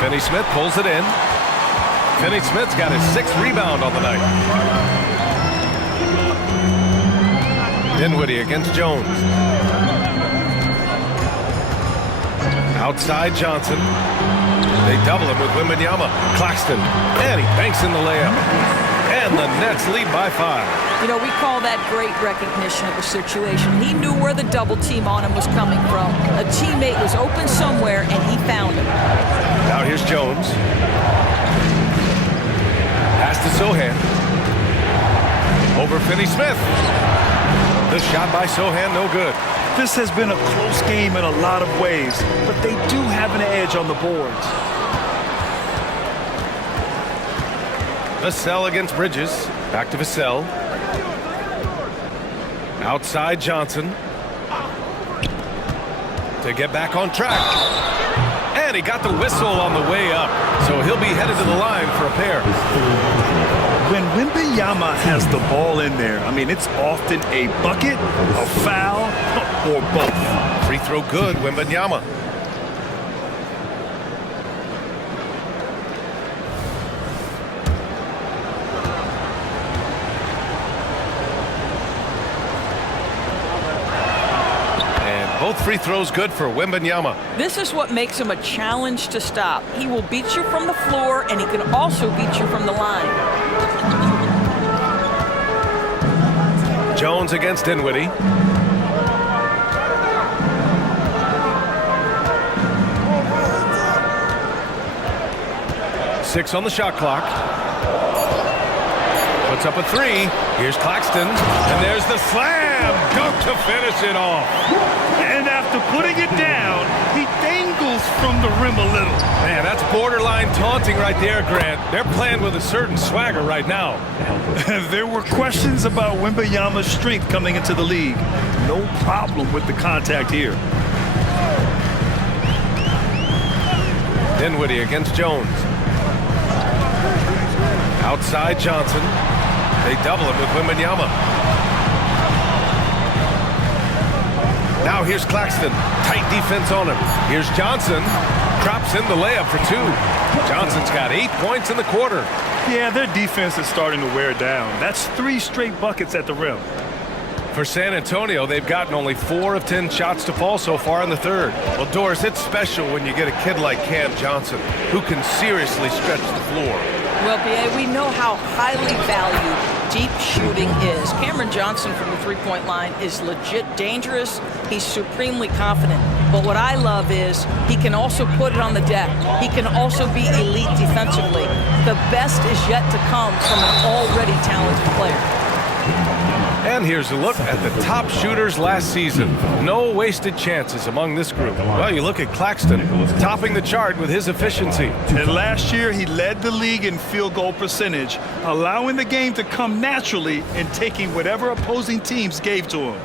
Finney Smith pulls it in. Finney Smith's got his 6th rebound on the night. Dinwiddie against Jones. Outside Johnson. They double him with Wembanyama. Claxton. And he banks in the layup. And the Nets lead by 5. You know, we call that great recognition of the situation. He knew where the double team on him was coming from. A teammate was open somewhere, and he found him. Now here's Jones. Pass to Sohan. Over Finney Smith. The shot by Sohan, no good. This has been a close game in a lot of ways, but they do have an edge on the boards. Vassell against Bridges. Back to Vassell. Outside Johnson. To get back on track. And he got the whistle on the way up. So he'll be headed to the line for a pair. When Wembanyama has the ball in there, I mean, it's often a bucket, a foul, or both. Free throw good, Wembanyama. Both free throws good for Wembanyama. This is what makes him a challenge to stop. He will beat you from the floor, and he can also beat you from the line. Jones against Dinwiddie. Six on the shot clock. Puts up a 3. Here's Claxton. And there's the slam dunk to finish it off. And after putting it down, he dangles from the rim a little. Man, that's borderline taunting right there, Grant. They're playing with a certain swagger right now. There were questions about Wembanyama's strength coming into the league. No problem with the contact here. Dinwiddie against Jones. Outside Johnson. They double him with Wembanyama. Now here's Claxton. Tight defense on him. Here's Johnson. Drops in the layup for 2. Johnson's got 8 points in the quarter. Yeah, their defense is starting to wear down. That's 3 straight buckets at the rim. For San Antonio, they've gotten only 4 of 10 shots to fall so far in the third. Well, Doris, it's special when you get a kid like Cam Johnson, who can seriously stretch the floor. Well, B.A., we know how highly valued deep shooting is. Cameron Johnson from the three-point line is legit dangerous. He's supremely confident. But what I love is he can also put it on the deck. He can also be elite defensively. The best is yet to come from an already talented player. And here's a look at the top shooters last season. No wasted chances among this group. Well, you look at Claxton, topping the chart with his efficiency. And last year, he led the league in field goal percentage, allowing the game to come naturally and taking whatever opposing teams gave to him.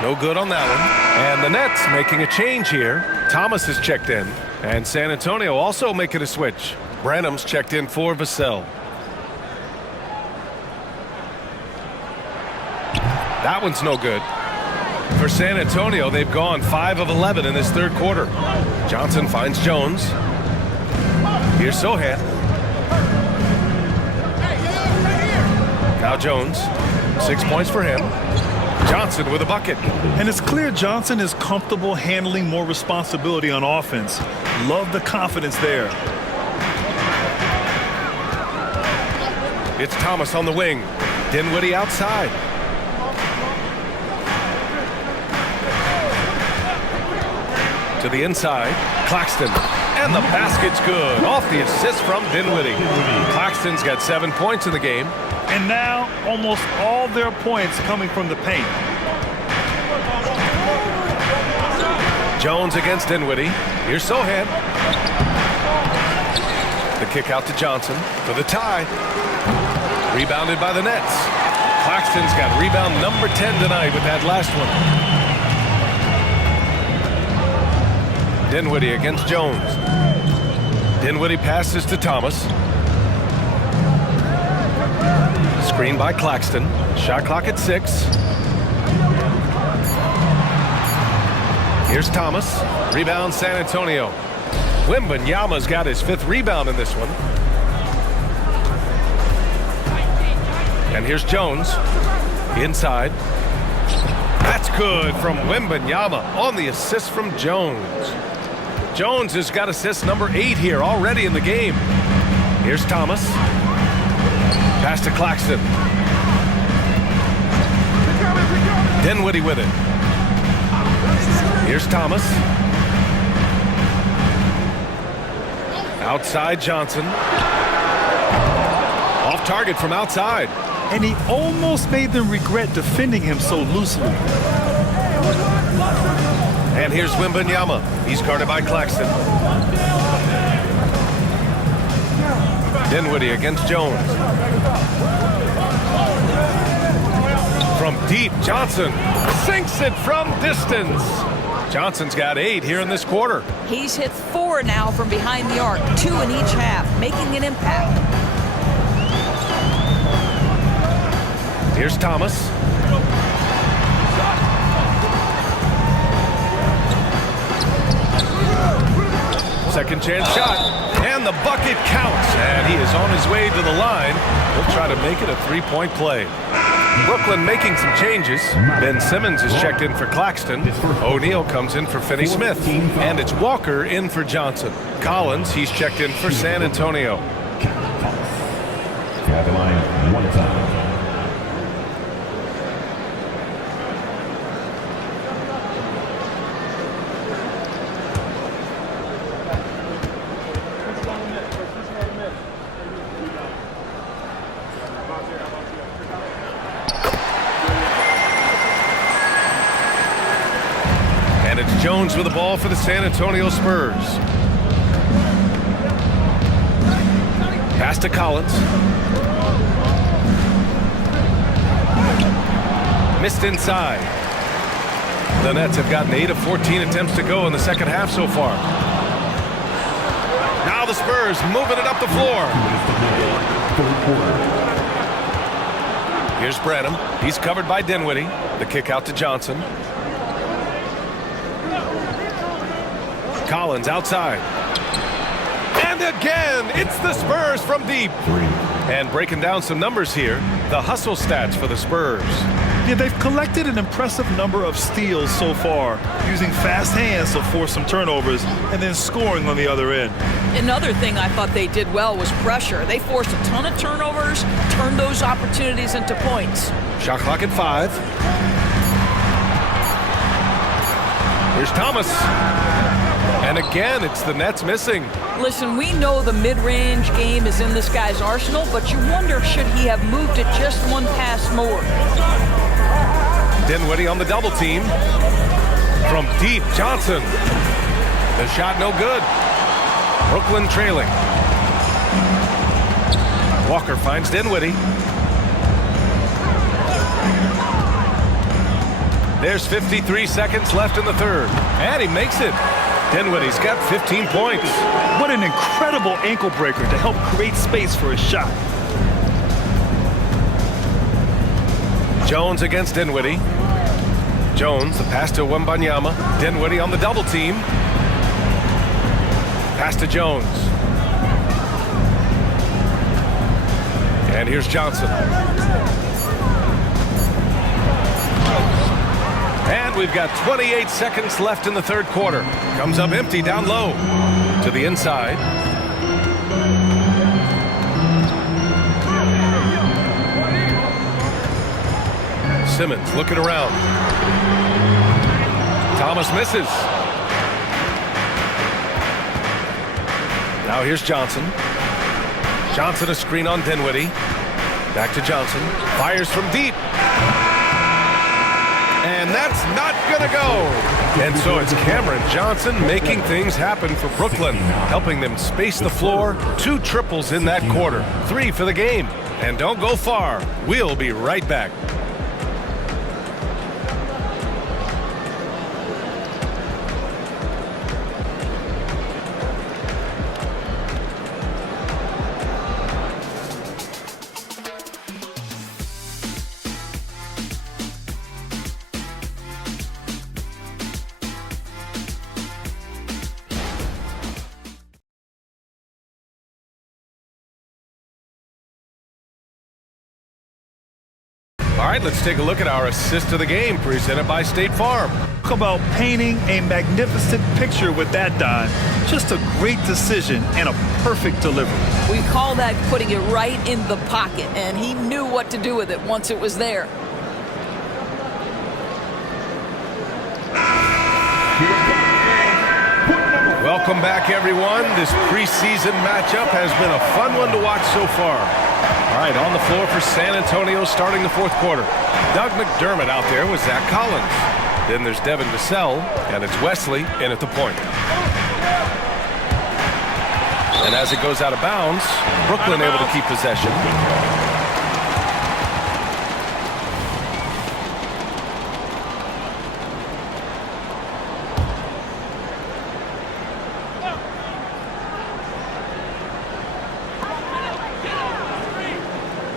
No good on that one. And the Nets making a change here. Thomas has checked in. And San Antonio also making a switch. Branham's checked in for Vassell. That one's no good. For San Antonio, they've gone 5 of 11 in this third quarter. Johnson finds Jones. Here's Sohan. Now Jones. 6 points for him. Johnson with a bucket. And it's clear Johnson is comfortable handling more responsibility on offense. Love the confidence there. It's Thomas on the wing. Dinwiddie outside. To the inside. Claxton. And the basket's good. Off the assist from Dinwiddie. Claxton's got 7 points in the game. And now almost all their points coming from the paint. Jones against Dinwiddie. Here's Sohan. The kick out to Johnson for the tie. Rebounded by the Nets. Claxton's got rebound number 10 tonight with that last one. Dinwiddie against Jones. Dinwiddie passes to Thomas. Screen by Claxton. Shot clock at 6. Here's Thomas. Rebound San Antonio. Wembanyama's got his 5th rebound in this one. And here's Jones. Inside. That's good from Wembanyama on the assist from Jones. Jones has got assist number 8 here already in the game. Here's Thomas. Pass to Claxton. Dinwiddie with it. Here's Thomas. Outside Johnson. Off target from outside. And he almost made them regret defending him so loosely. And here's Wembanyama. He's guarded by Claxton. Dinwiddie against Jones. From deep, Johnson sinks it from distance. Johnson's got 8 here in this quarter. He's hit 4 now from behind the arc, 2 in each half, making an impact. Here's Thomas. Second chance shot. And the bucket counts. And he is on his way to the line. He'll try to make it a 3-point play. Brooklyn making some changes. Ben Simmons is checked in for Claxton. O'Neal comes in for Finney Smith. And it's Walker in for Johnson. Collins, he's checked in for San Antonio. At the line, 1 time. And it's Jones with the ball for the San Antonio Spurs. Pass to Collins. Missed inside. The Nets have gotten 8 of 14 attempts to go in the second half so far. Now the Spurs moving it up the floor. Here's Branham. He's covered by Dinwiddie. The kick out to Johnson. Collins outside. And again, it's the Spurs from deep. And breaking down some numbers here, the hustle stats for the Spurs. Yeah, they've collected an impressive number of steals so far, using fast hands to force some turnovers and then scoring on the other end. Another thing I thought they did well was pressure. They forced a ton of turnovers, turned those opportunities into points. Shot clock at 5. Here's Thomas. And again, it's the Nets missing. Listen, we know the mid-range game is in this guy's arsenal, but you wonder, should he have moved it just one pass more? Dinwiddie on the double team. From deep, Johnson. The shot no good. Brooklyn trailing. Walker finds Dinwiddie. There's 53 seconds left in the third. And he makes it. Dinwiddie's got 15 points. What an incredible ankle breaker to help create space for his shot. Jones against Dinwiddie. Jones, the pass to Wembanyama. Dinwiddie on the double team. Pass to Jones. And here's Johnson. And we've got 28 seconds left in the third quarter. Comes up empty down low to the inside. Simmons looking around. Thomas misses. Now here's Johnson. Johnson a screen on Dinwiddie. Back to Johnson. Fires from deep. And that's not gonna go. And so it's Cameron Johnson making things happen for Brooklyn, helping them space the floor. 2 triples in that quarter, 3 for the game. And don't go far. We'll be right back. All right, let's take a look at our assist of the game presented by State Farm. Talk about painting a magnificent picture with that dive. Just a great decision and a perfect delivery. We call that putting it right in the pocket, and he knew what to do with it once it was there. Welcome back, everyone. This preseason matchup has been a fun one to watch so far. All right, on the floor for San Antonio starting the 4th quarter. Doug McDermott out there with Zach Collins. Then there's Devin Vassell, and it's Wesley in at the point. And as it goes out of bounds, Brooklyn able to keep possession.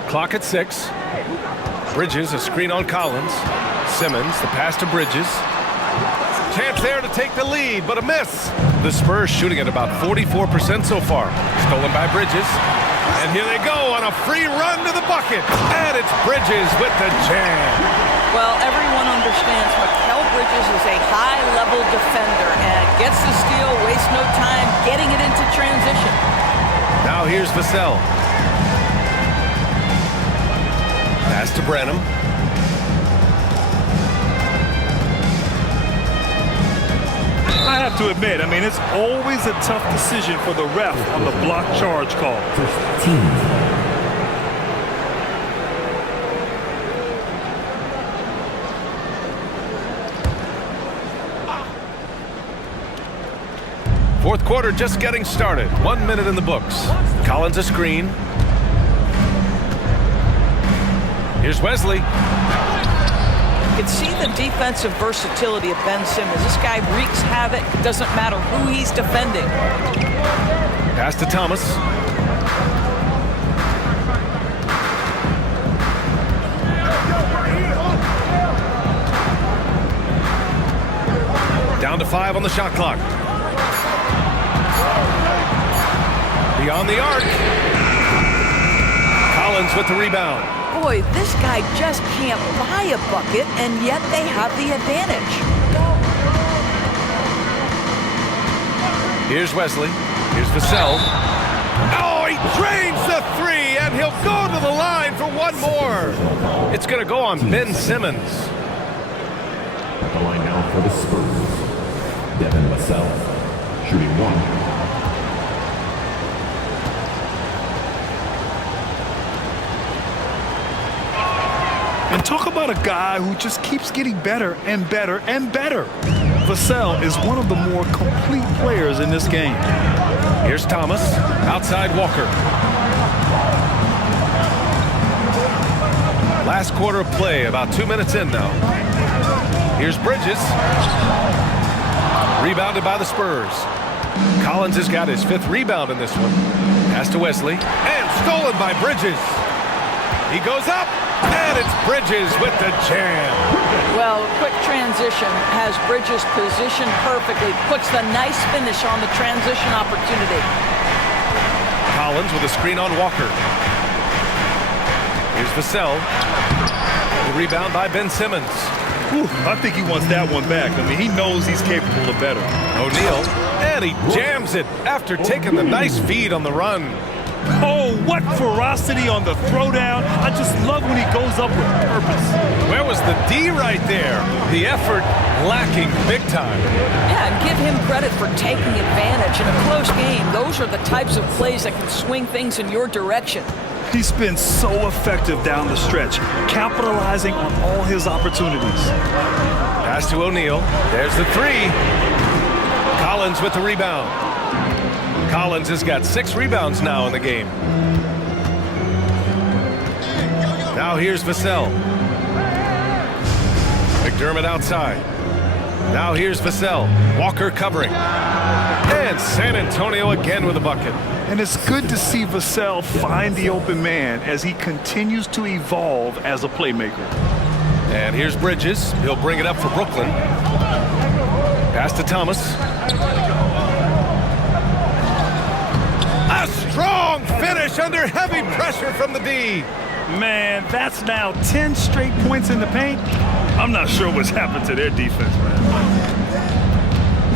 Clock at 6. Bridges, a screen on Collins. Simmons, the pass to Bridges. Chance there to take the lead, but a miss. The Spurs shooting at about 44% so far. Stolen by Bridges. And here they go on a free run to the bucket. And it's Bridges with the jam. Well, everyone understands Mikal Bridges is a high-level defender and gets the steal, wastes no time getting it into transition. Now here's Vassell. Pass to Branham. I have to admit, it's always a tough decision for the ref on the block charge call. Fourth quarter just getting started. 1 minute in the books. Collins a screen. Here's Wesley. You can see the defensive versatility of Ben Simmons. This guy wreaks havoc. It doesn't matter who he's defending. Pass to Thomas. Down to 5 on the shot clock. Beyond the arc. Collins with the rebound. Boy, this guy just can't buy a bucket, and yet they have the advantage. Here's Wesley. Here's Vassell. Oh, he drains the 3, and he'll go to the line for one more. It's going to go on Ben Simmons. At the line now for the Spurs. Devin Vassell, shooting 1. And talk about a guy who just keeps getting better and better and better. Vassell is one of the more complete players in this game. Here's Thomas, outside Walker. Last quarter of play, about 2 minutes in now. Here's Bridges. Rebounded by the Spurs. Collins has got his 5th rebound in this one. Pass to Wesley, and stolen by Bridges. He goes up, and it's Bridges with the jam. Well, quick transition has Bridges positioned perfectly, puts the nice finish on the transition opportunity. Collins with a screen on Walker. Here's Vassell. The rebound by Ben Simmons. Whew, I think he wants that one back. He knows he's capable of better. O'Neal, and he jams it after taking the nice feed on the run. Oh, what ferocity on the throwdown. I just love when he goes up with purpose. Where was the D right there? The effort lacking big time. Yeah, and give him credit for taking advantage in a close game. Those are the types of plays that can swing things in your direction. He's been so effective down the stretch, capitalizing on all his opportunities. Pass to O'Neal. There's the three. Collins with the rebound. Collins has got 6 rebounds now in the game. Now here's Vassell. McDermott outside. Now here's Vassell. Walker covering. And San Antonio again with a bucket. And it's good to see Vassell find the open man as he continues to evolve as a playmaker. And here's Bridges. He'll bring it up for Brooklyn. Pass to Thomas. A strong finish under heavy pressure from the D. Man, that's now 10 straight points in the paint. I'm not sure what's happened to their defense, man.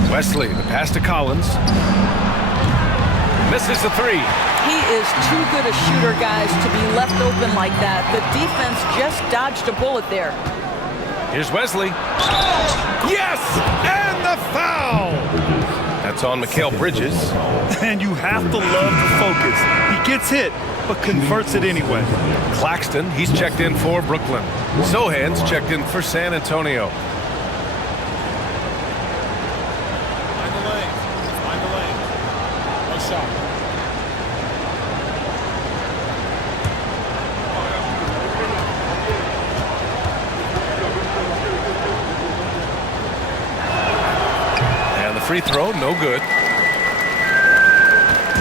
Wesley, the pass to Collins. Misses the three. He is too good a shooter, guys, to be left open like that. The defense just dodged a bullet there. Here's Wesley. Yes! And the foul! That's on Mikal Bridges. And you have to love the focus. He gets hit, but converts it anyway. Claxton, he's checked in for Brooklyn. Sohan's checked in for San Antonio. Find the lane. Find the lane. Nice shot. And the free throw, no good.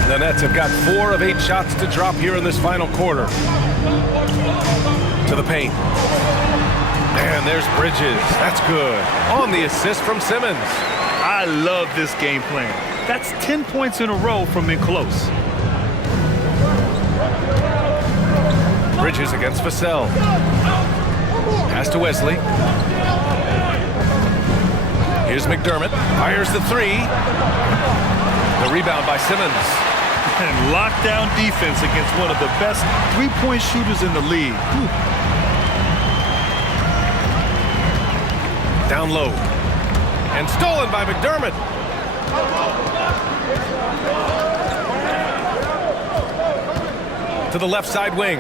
The Nets have got 4 of 8 shots to drop here in this final quarter. To the paint. And there's Bridges. That's good. On the assist from Simmons. I love this game plan. That's 10 points in a row from in close. Bridges against Vassell. Pass to Wesley. Here's McDermott. Fires the three. The rebound by Simmons. And lockdown defense against one of the best three-point shooters in the league. Down low. And stolen by McDermott. To the left side wing.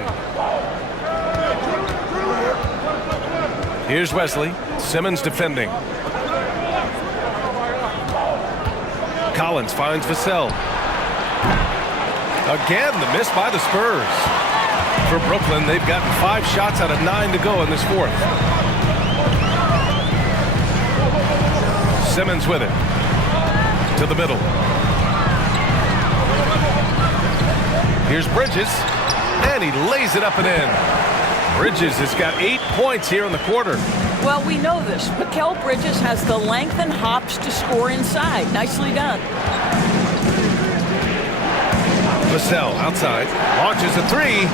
Here's Wesley. Simmons defending. Collins finds Vassell. Again, the miss by the Spurs. For Brooklyn, they've gotten 5 shots out of 9 to go in this fourth. Simmons with it. To the middle. Here's Bridges. And he lays it up and in. Bridges has got 8 points here in the quarter. Well, we know this. Mikal Bridges has the length and hops to score inside. Nicely done. Vassell outside. Launches a three.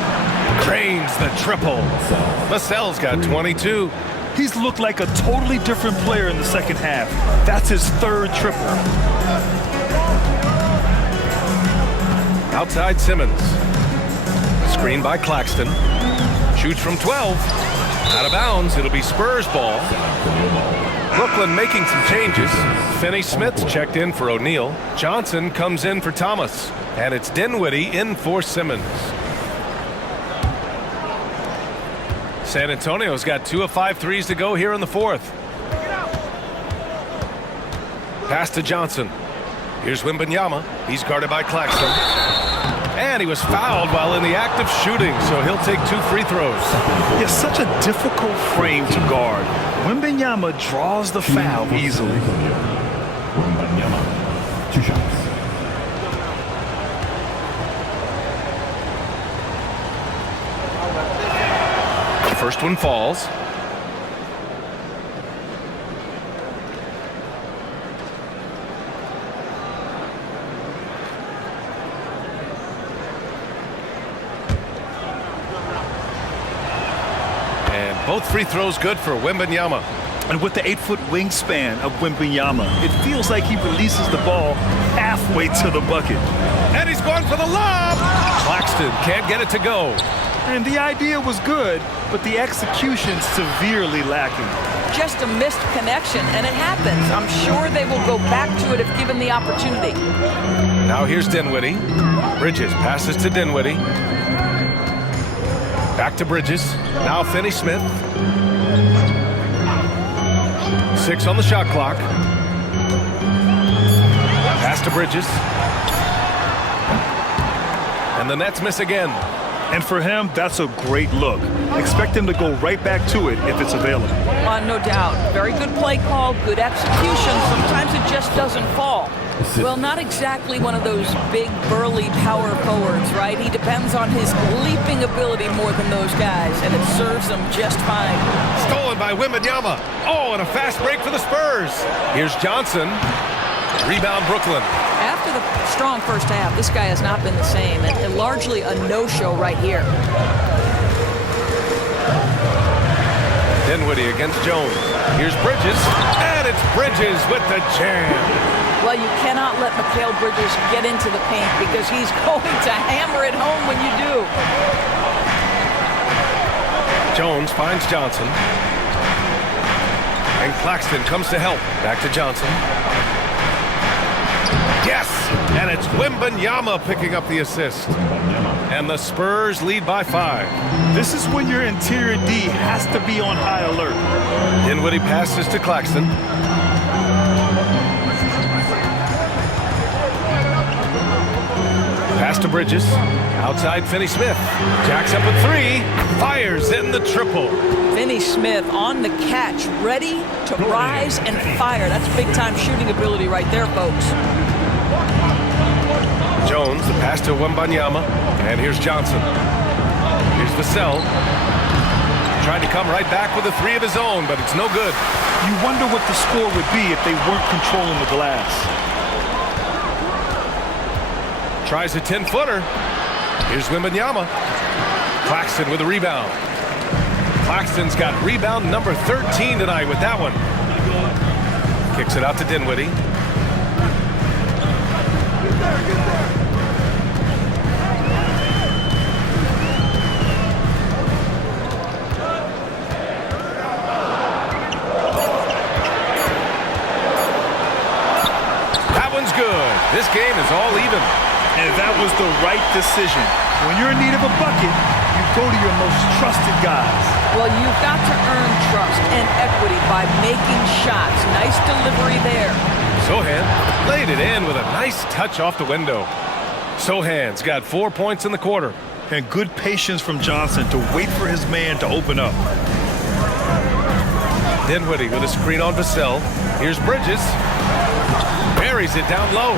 Cranes the triple. Vassell's got 22. He's looked like a totally different player in the second half. That's his 3rd triple. Outside Simmons. Screen by Claxton. Shoots from 12. Out of bounds. It'll be Spurs ball. Brooklyn making some changes. Finney-Smith checked in for O'Neal. Johnson comes in for Thomas. And it's Dinwiddie in for Simmons. San Antonio's got 2 of 5 threes to go here in the fourth. Pass to Johnson. Here's Wembanyama. He's guarded by Claxton. And he was fouled while in the act of shooting, so he'll take 2 free throws. It's such a difficult frame to guard. Wembanyama draws the foul easily. Wembanyama, 2 shots. The first one falls. And both free throws good for Wembanyama. And with the 8-foot wingspan of Wembanyama, it feels like he releases the ball halfway to the bucket. And he's going for the lob. Claxton can't get it to go. And the idea was good, but the execution severely lacking. Just a missed connection, and it happens. I'm sure they will go back to it if given the opportunity. Now here's Dinwiddie. Bridges passes to Dinwiddie. Back to Bridges. Now Finney Smith. 6 on the shot clock. Pass to Bridges. And the Nets miss again. And for him, that's a great look. Expect him to go right back to it if it's available. No doubt. Very good play call, good execution. Sometimes it just doesn't fall. Well, not exactly one of those big, burly power forwards, right? He depends on his leaping ability more than those guys, and it serves him just fine. Stolen by Wembanyama. Oh, and a fast break for the Spurs. Here's Johnson. Rebound Brooklyn. After the strong first half, this guy has not been the same, and largely a no-show right here. Dinwiddie against Jones. Here's Bridges, and it's Bridges with the jam. Well, you cannot let Mikal Bridges get into the paint because he's going to hammer it home when you do. Jones finds Johnson. And Claxton comes to help. Back to Johnson. Yes! And it's Wembanyama picking up the assist. And the Spurs lead by 5. This is when your interior D has to be on high alert. Dinwiddie passes to Claxton. Pass to Bridges. Outside Finney Smith. Jacks up a 3. Fires in the triple. Finney Smith on the catch, ready to rise and fire. That's big-time shooting ability right there, folks. Jones, the pass to Wembanyama. And here's Johnson. Here's Vassell. Trying to come right back with a 3 of his own, but it's no good. You wonder what the score would be if they weren't controlling the glass. Tries a 10-footer. Here's Wembanyama. Claxton with a rebound. Claxton's got rebound number 13 tonight with that one. Kicks it out to Dinwiddie. That one's good. This game is all even. And that was the right decision. When you're in need of a bucket, you go to your most trusted guys. Well, you've got to earn trust and equity by making shots. Nice delivery there. Sohan laid it in with a nice touch off the window. Sohan's got 4 points in the quarter. And good patience from Johnson to wait for his man to open up. Dinwiddie with a screen on Vassell. Here's Bridges. Buries it down low.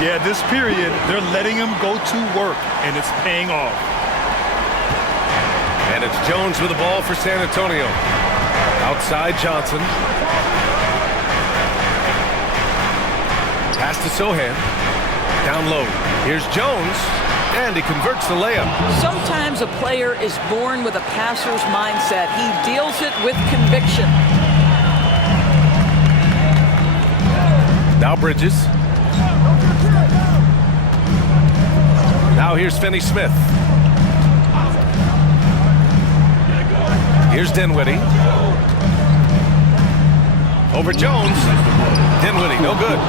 Yeah, this period, they're letting him go to work, and it's paying off. And it's Jones with the ball for San Antonio. Outside Johnson. Pass to Sohan. Down low. Here's Jones. And he converts the layup. Sometimes a player is born with a passer's mindset. He deals it with conviction. Now Bridges. Now here's Finney Smith. Here's Dinwiddie. Over Jones. Dinwiddie, no good.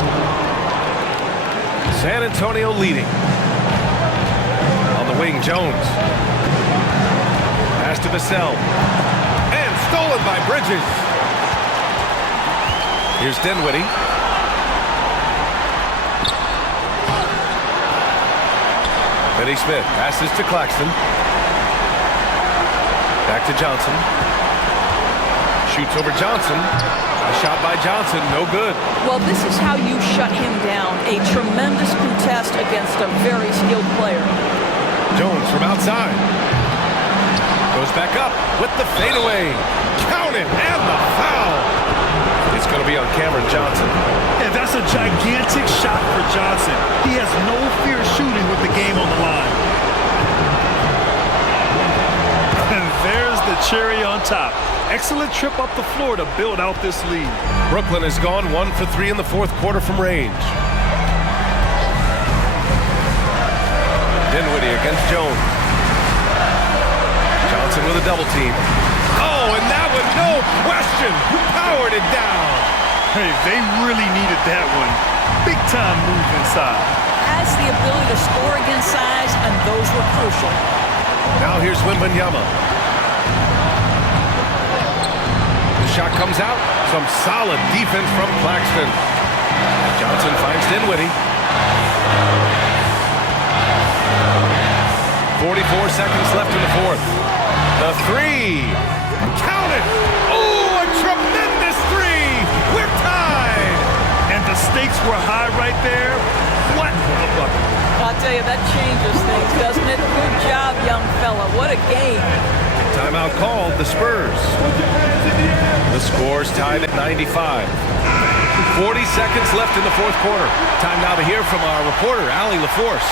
San Antonio leading. On the wing, Jones. Pass to Vassell. And stolen by Bridges. Here's Dinwiddie. Finney Smith passes to Claxton. Back to Johnson. Shoots over Johnson. A shot by Johnson, no good. Well, this is how you shut him down. A tremendous contest against a very skilled player. Jones from outside. Goes back up with the fadeaway. Count it, and the foul. It's going to be on Cameron Johnson. And that's a gigantic shot for Johnson. He has no fear shooting with the game on the line. And there's the cherry on top. Excellent trip up the floor to build out this lead. Brooklyn has gone 1 for 3 in the fourth quarter from range. Dinwiddie against Jones. Johnson with a double team. Oh, and that one, no question, powered it down. Hey, they really needed that one. Big time move inside. Has the ability to score against size, and those were crucial. Now here's Wembanyama. shot comes out. Some solid defense from Claxton. Johnson finds Dinwiddie. 44 seconds left in the fourth. The three. Count it. Oh, a tremendous three. We're tied. And the stakes were high right there. What a bucket. I'll tell you, that changes things, doesn't it? Good job, young fella. What a game. Timeout called, the Spurs. The score's tied at 95. 40 seconds left in the fourth quarter. Time now to hear from our reporter, Allie LaForce.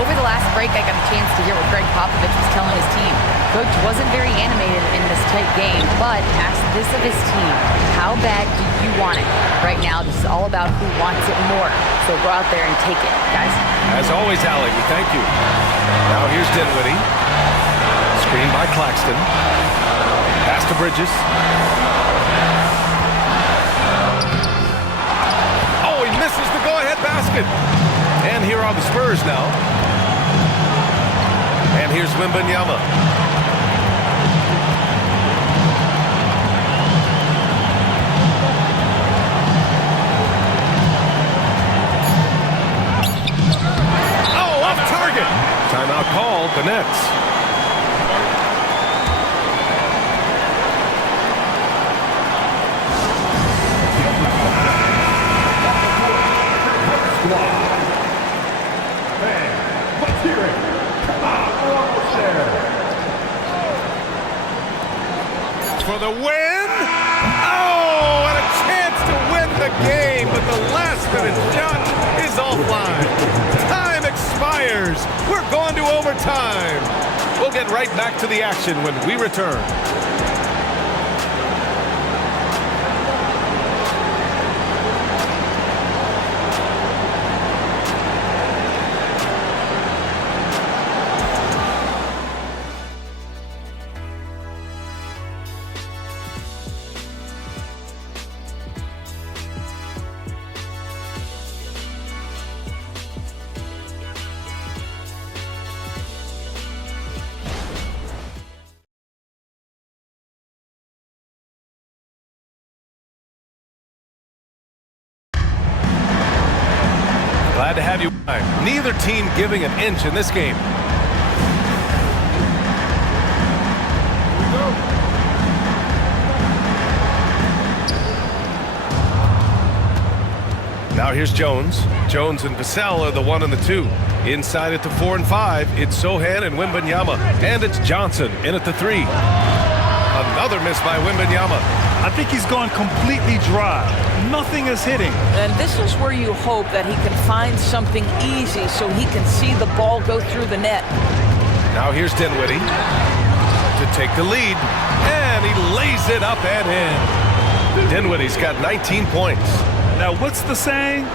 Over the last break, I got a chance to hear what Greg Popovich was telling his team. Coach wasn't very animated in this tight game, but asked this of his team: how bad do you want it? Right now, this is all about who wants it more. So go out there and take it, guys. As always, Allie, we thank you. Now here's Dinwiddie. Screen by Claxton. Pass to Bridges. Oh, he misses the go-ahead basket. And here are the Spurs now. And here's Wembanyama. Oh, off target. Timeout called, the Nets. For the win! Oh, and a chance to win the game, but the last-minute shot is offline. Time expires. We're going to overtime. We'll get right back to the action when we return. Glad to have you. Neither team giving an inch in this game. Now here's Jones. Jones and Vassell are the 1 and the 2. Inside at the 4 and 5, it's Sohan and Wembanyama. And it's Johnson in at the 3. Another miss by Wembanyama. I think he's gone completely dry. Nothing is hitting. And this is where you hope that he can find something easy so he can see the ball go through the net. Now here's Dinwiddie to take the lead. And he lays it up and in. Dinwiddie's got 19 points. Now, what's the saying?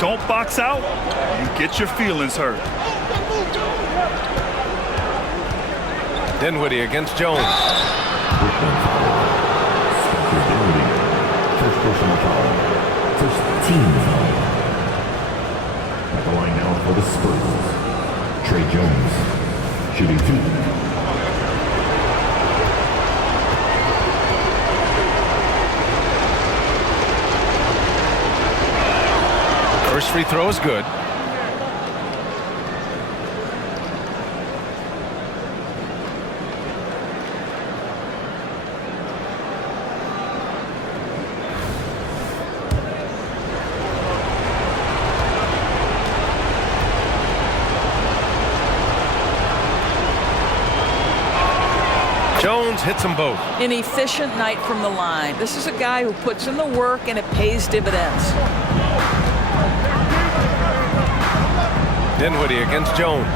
Don't box out, you get your feelings hurt. Dinwiddie against Jones. First personal foul. First team foul. At the line now for the Spurs. Trey Jones, shooting 2. First free throw is good. Jones hits them both. An efficient night from the line. This is a guy who puts in the work and it pays dividends. Dinwiddie against Jones.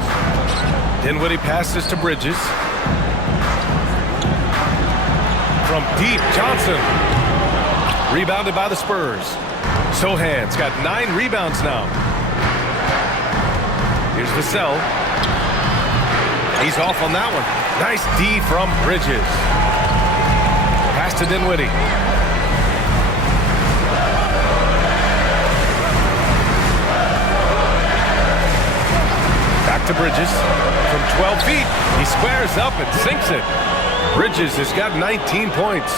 Dinwiddie passes to Bridges. From deep, Johnson. Rebounded by the Spurs. Sohan's got 9 rebounds now. Here's Vassell. He's off on that one. Nice D from Bridges. Pass to Dinwiddie. Back to Bridges. From 12 feet, He squares up and sinks it. Bridges has got 19 points.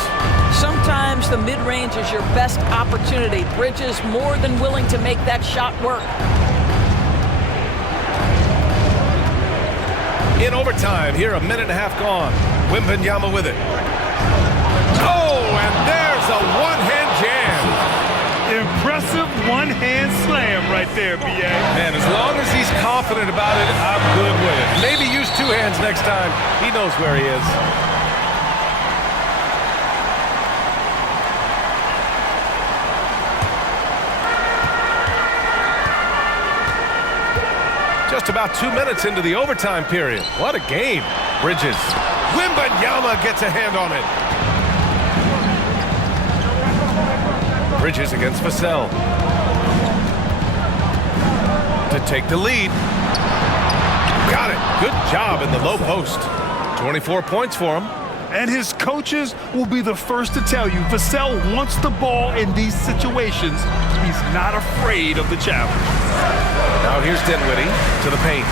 Sometimes the mid-range is your best opportunity. Bridges more than willing to make that shot work. In overtime, here a minute and a half gone. Wembanyama with it. Oh, and there's a one-hand jam. Impressive one-hand slam right there, B.A. Man, as long as he's confident about it, I'm good with it. Maybe use two hands next time. He knows where he is. Just about 2 minutes into the overtime period. What a game. Bridges. Wembanyama gets a hand on it. Bridges against Vassell. To take the lead. Got it. Good job in the low post. 24 points for him. And his coaches will be the first to tell you, Vassell wants the ball in these situations. He's not afraid of the challenge. Now here's Dinwiddie to the paint.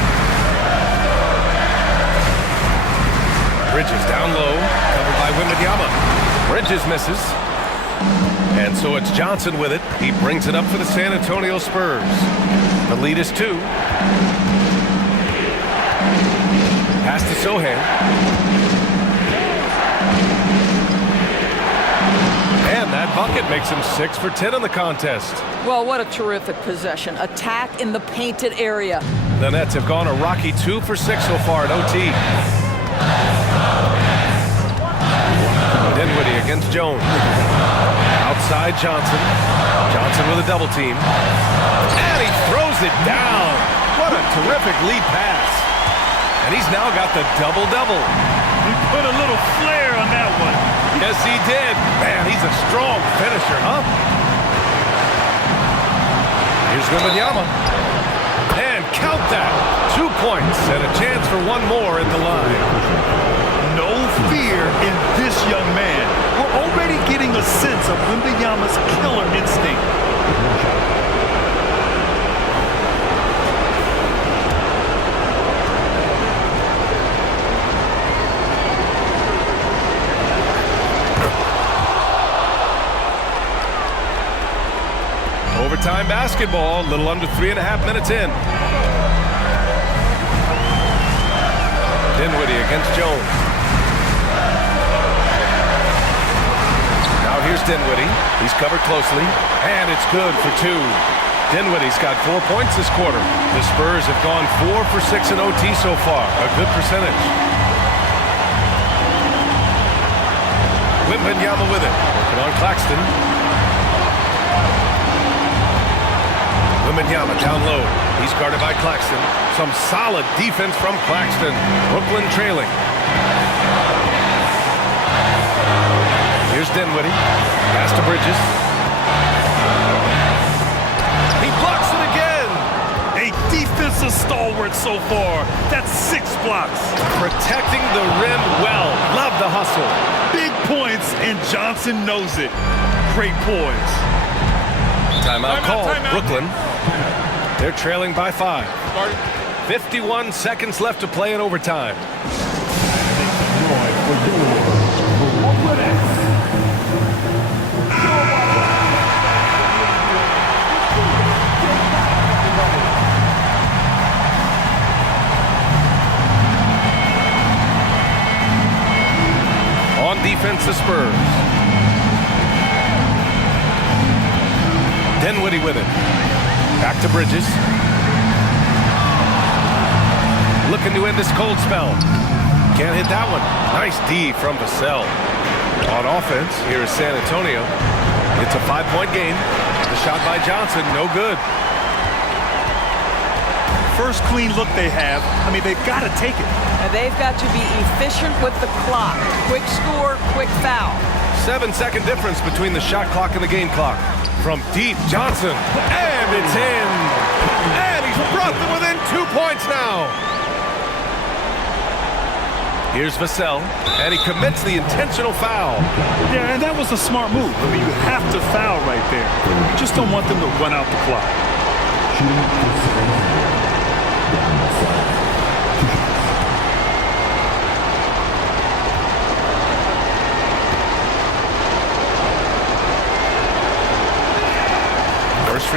Bridges down low, covered by Wembanyama. Bridges misses. And so it's Johnson with it. He brings it up for the San Antonio Spurs. The lead is 2. Pass to Sohan. And that bucket makes him 6 for 10 in the contest. Well, what a terrific possession. Attack in the painted area. The Nets have gone a rocky 2 for 6 so far at OT. Dinwiddie against Jones. Outside Johnson. Johnson with a double team. And he throws it down. What a terrific lead pass. And he's now got the double-double. He put a little flair on that one. Yes, he did. Man, he's a strong finisher, huh? Here's Wembanyama. And count that. 2 points and a chance for one more at the line. No fear in this young man. We're already getting a sense of Wembanyama's killer instinct. Overtime basketball, a little under 3.5 minutes in. Dinwiddie against Jones. Now here's Dinwiddie. He's covered closely, and it's good for 2. Dinwiddie's got 4 points this quarter. The Spurs have gone 4 for 6 in OT so far, a good percentage. Wembanyama with it, working on Claxton. Wembanyama down low. He's guarded by Claxton. Some solid defense from Claxton. Brooklyn trailing. Here's Dinwiddie. Pass to Bridges. He blocks it again. A defensive stalwart so far. That's 6 blocks. Protecting the rim well. Love the hustle. Big points, and Johnson knows it. Great poise. Timeout called. Brooklyn. They're trailing by 5. 51 seconds left to play in overtime. On defense, the Spurs. Dinwiddie with it. Back to Bridges. Looking to end this cold spell. Can't hit that one. Nice D from Vassell. On offense, here is San Antonio. It's a 5-point game. The shot by Johnson, no good. First clean look they have. I mean, they've got to take it. And they've got to be efficient with the clock. Quick score, quick foul. 7-second difference between the shot clock and the game clock. From deep, Johnson, and it's in. And he's brought them within 2 points now. Here's Vassell, and he commits the intentional foul. Yeah, and that was a smart move. I mean, you have to foul right there. You just don't want them to run out the clock.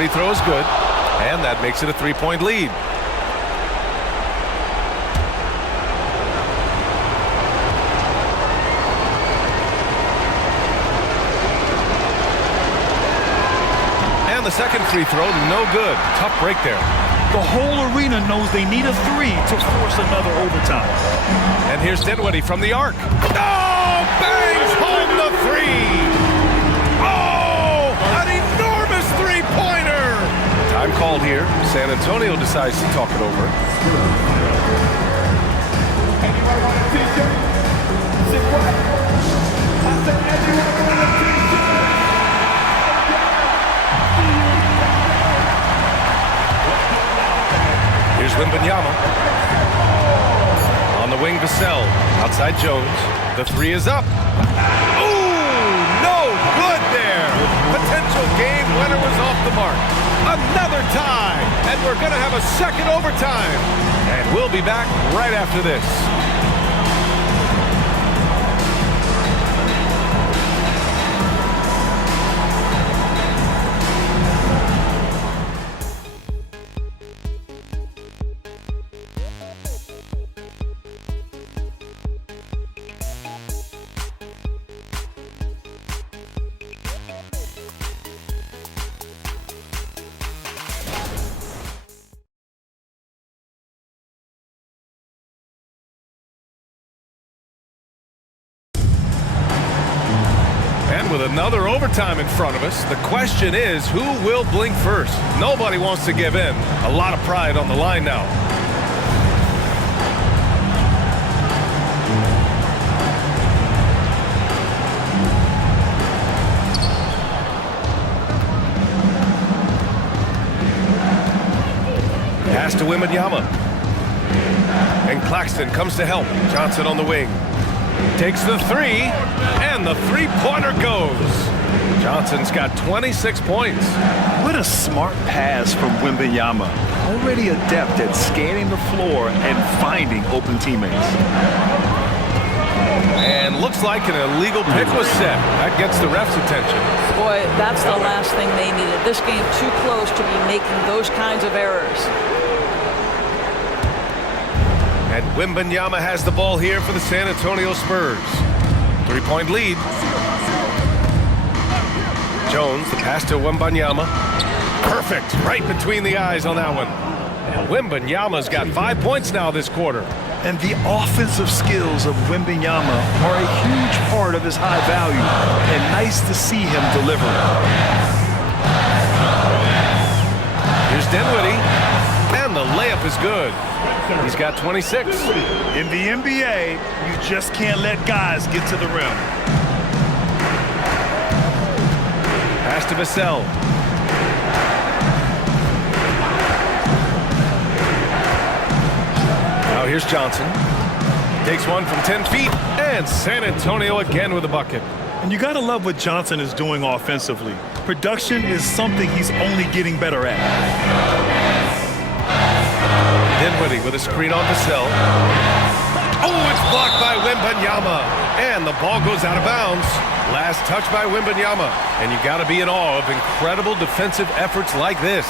free throw is good, and that makes it a 3-point lead. And the second free throw, no good. Tough break there. The whole arena knows they need a 3 to force another overtime. And here's Dinwiddie from the arc. Oh, bangs home the 3. Oh, an enormous three-pointer. Time called here. San Antonio decides to talk it over. Anyone want a t-shirt? Say what? I said anyone want a t-shirt? Here's Wembanyama. On the wing, Vassell. Outside Jones. The 3 is up. Ooh, no good there. Potential game winner was off the mark. Another tie. And we're going to have a second overtime. And we'll be back right after this. And with another overtime in front of us, the question is, who will blink first? Nobody wants to give in. A lot of pride on the line now. Pass to Wembanyama. And Claxton comes to help. Johnson on the wing. Takes the 3, and the three-pointer goes. Johnson's got 26 points. What a smart pass from Wembanyama. Already adept at scanning the floor and finding open teammates. And looks like an illegal pick was set. That gets the ref's attention. Boy, that's the last thing they needed. This game too close to be making those kinds of errors. And Wembanyama has the ball here for the San Antonio Spurs. 3-point lead. Jones, the pass to Wembanyama. Perfect, right between the eyes on that one. Wembanyama's got 5 points now this quarter. And the offensive skills of Wembanyama are a huge part of his high value. And nice to see him deliver. Here's Dinwiddie. And the layup is good. He's got 26. In the NBA, you just can't let guys get to the rim. Pass to Vassell. Now here's Johnson. Takes one from 10 feet. And San Antonio again with a bucket. And you gotta love what Johnson is doing offensively. Production is something he's only getting better at. Dinwiddie with a screen on Vassell. Oh, it's blocked by Wembanyama. And the ball goes out of bounds. Last touch by Wembanyama. And you got to be in awe of incredible defensive efforts like this.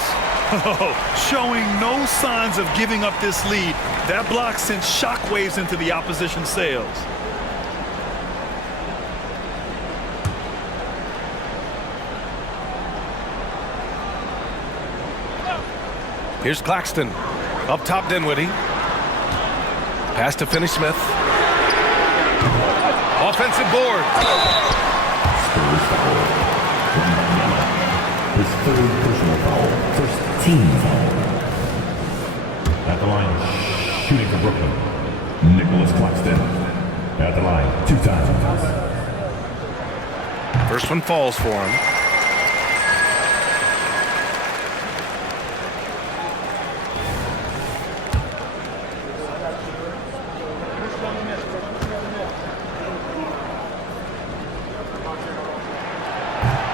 Showing no signs of giving up this lead. That block sent shockwaves into the opposition sails. Here's Claxton. Up top, Dinwiddie. Pass to Finney-Smith. Offensive board. Spurs foul. His third personal foul. First team foul. At the line, shooting for Brooklyn. Nicholas Claxton. At the line, 2 times. First one falls for him.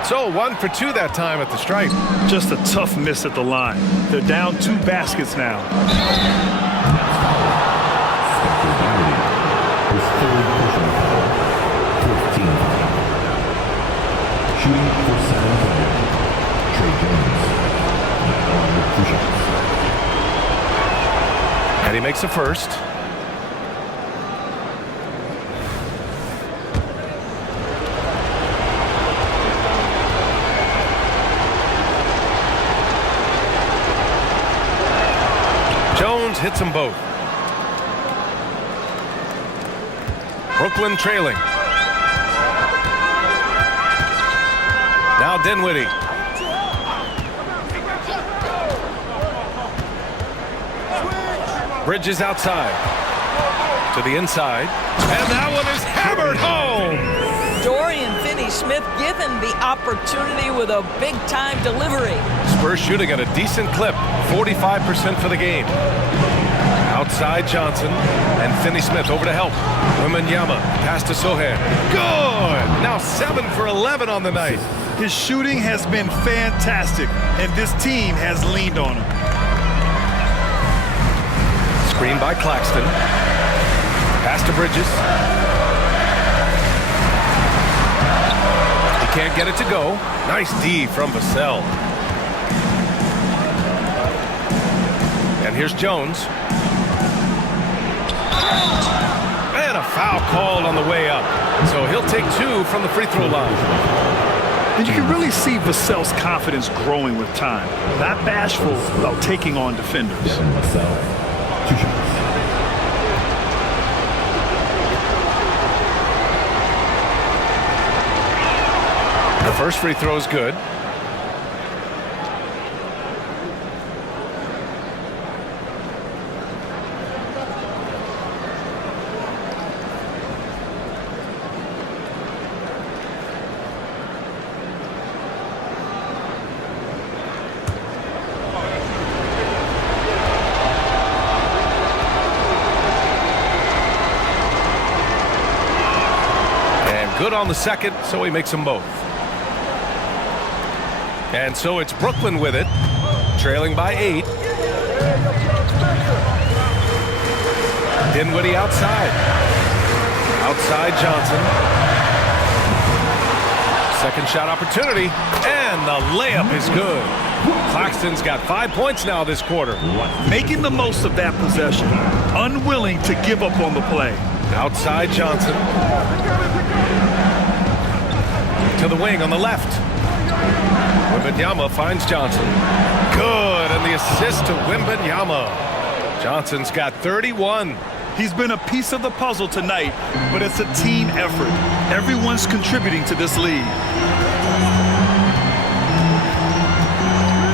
So 1 for 2 that time at the stripe. Just a tough miss at the line. They're down 2 baskets now. His third personal foul. 15 foul. Shooting for San Antonio. Trey Jones. And he makes the first. Jones hits them both. Brooklyn trailing. Now Dinwiddie. Bridges outside. To the inside. And that one is hammered home. Dorian Finney-Smith given the opportunity with a big-time delivery. Spurs shooting at a decent clip. 45% for the game. Outside Johnson. And Finney-Smith over to help. Wembanyama. Pass to Sohan. Good. Now 7 for 11 on the night. His shooting has been fantastic, and this team has leaned on him. Screen by Claxton. Pass to Bridges. He can't get it to go. Nice D from Vassell. And here's Jones. And a foul called on the way up. So he'll take 2 from the free throw line. And you can really see Vassell's confidence growing with time. Not bashful about taking on defenders. Vassell, 2 shots. The first free throw is good. Good on the second, so he makes them both. And so it's Brooklyn with it, trailing by 8. Dinwiddie outside. Outside Johnson. Second shot opportunity, and the layup is good. Claxton's got 5 points now this quarter. Making the most of that possession, unwilling to give up on the play. Outside Johnson. To the wing on the left. Wembanyama finds Johnson. Good, and the assist to Wembanyama. Johnson's got 31. He's been a piece of the puzzle tonight, but it's a team effort. Everyone's contributing to this lead.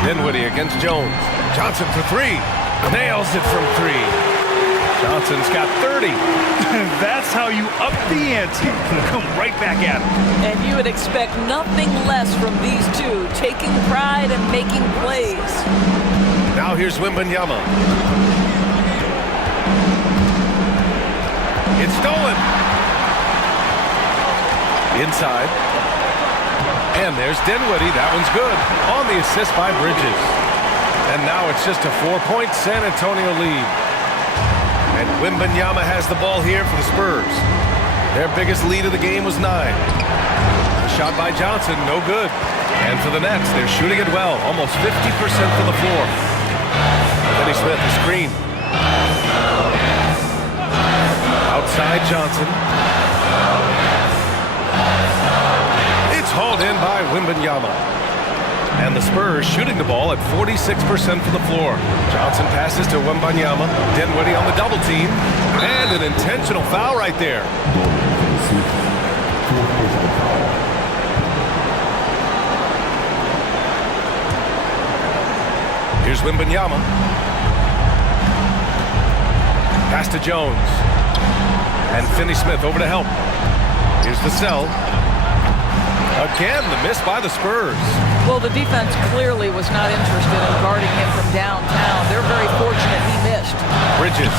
Dinwiddie against Jones. Johnson for 3. Nails it from 3. Johnson's got 30. That's how you up the ante. Come right back at him. And you would expect nothing less from these two, taking pride and making plays. Now here's Wembanyama. It's stolen. Inside. And there's Dinwiddie. That one's good. On the assist by Bridges. And now it's just a 4-point San Antonio lead. And Wembanyama has the ball here for the Spurs. Their biggest lead of the game was 9. A shot by Johnson, no good. And for the Nets, they're shooting it well, almost 50% from the floor. Finney-Smith, the screen. Outside Johnson. It's hauled in by Wembanyama. And the Spurs shooting the ball at 46% from the floor. Johnson passes to Wembanyama. Dinwiddie on the double team. And an intentional foul right there. Here's Wembanyama. Pass to Jones. And Finney-Smith over to help. Here's Vassell. Again, the miss by the Spurs. Well, the defense clearly was not interested in guarding him from downtown. They're very fortunate he missed. Bridges.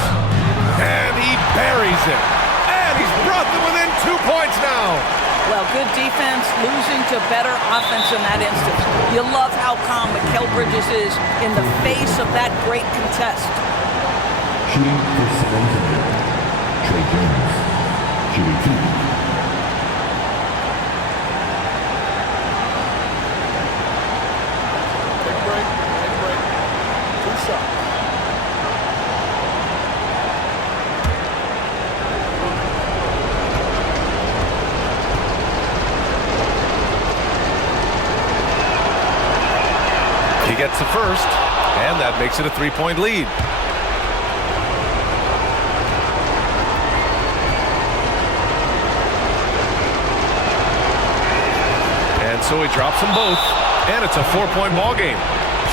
And he buries it. And he's brought them within 2 points now. Well, good defense, losing to better offense in that instance. You love how calm Mikal Bridges is in the face of that great contest. Shooting for San Antonio, Trey Jones. Shooting 2. gets the first, and that makes it a 3-point lead. And so he drops them both, and it's a 4-point ball game.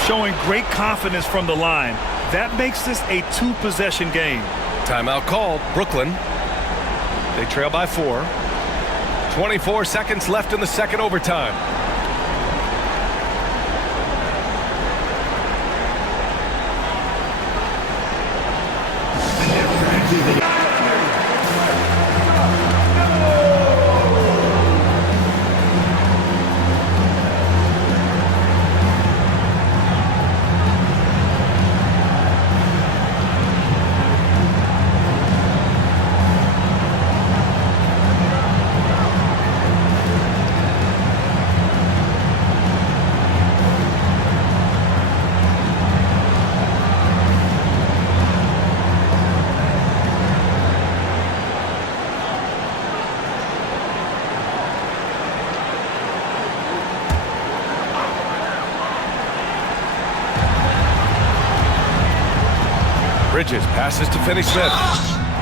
Showing great confidence from the line. That makes this a 2-possession game. Timeout called. Brooklyn. They trail by 4. 24 seconds left in the second overtime. Bridges passes to Finney-Smith.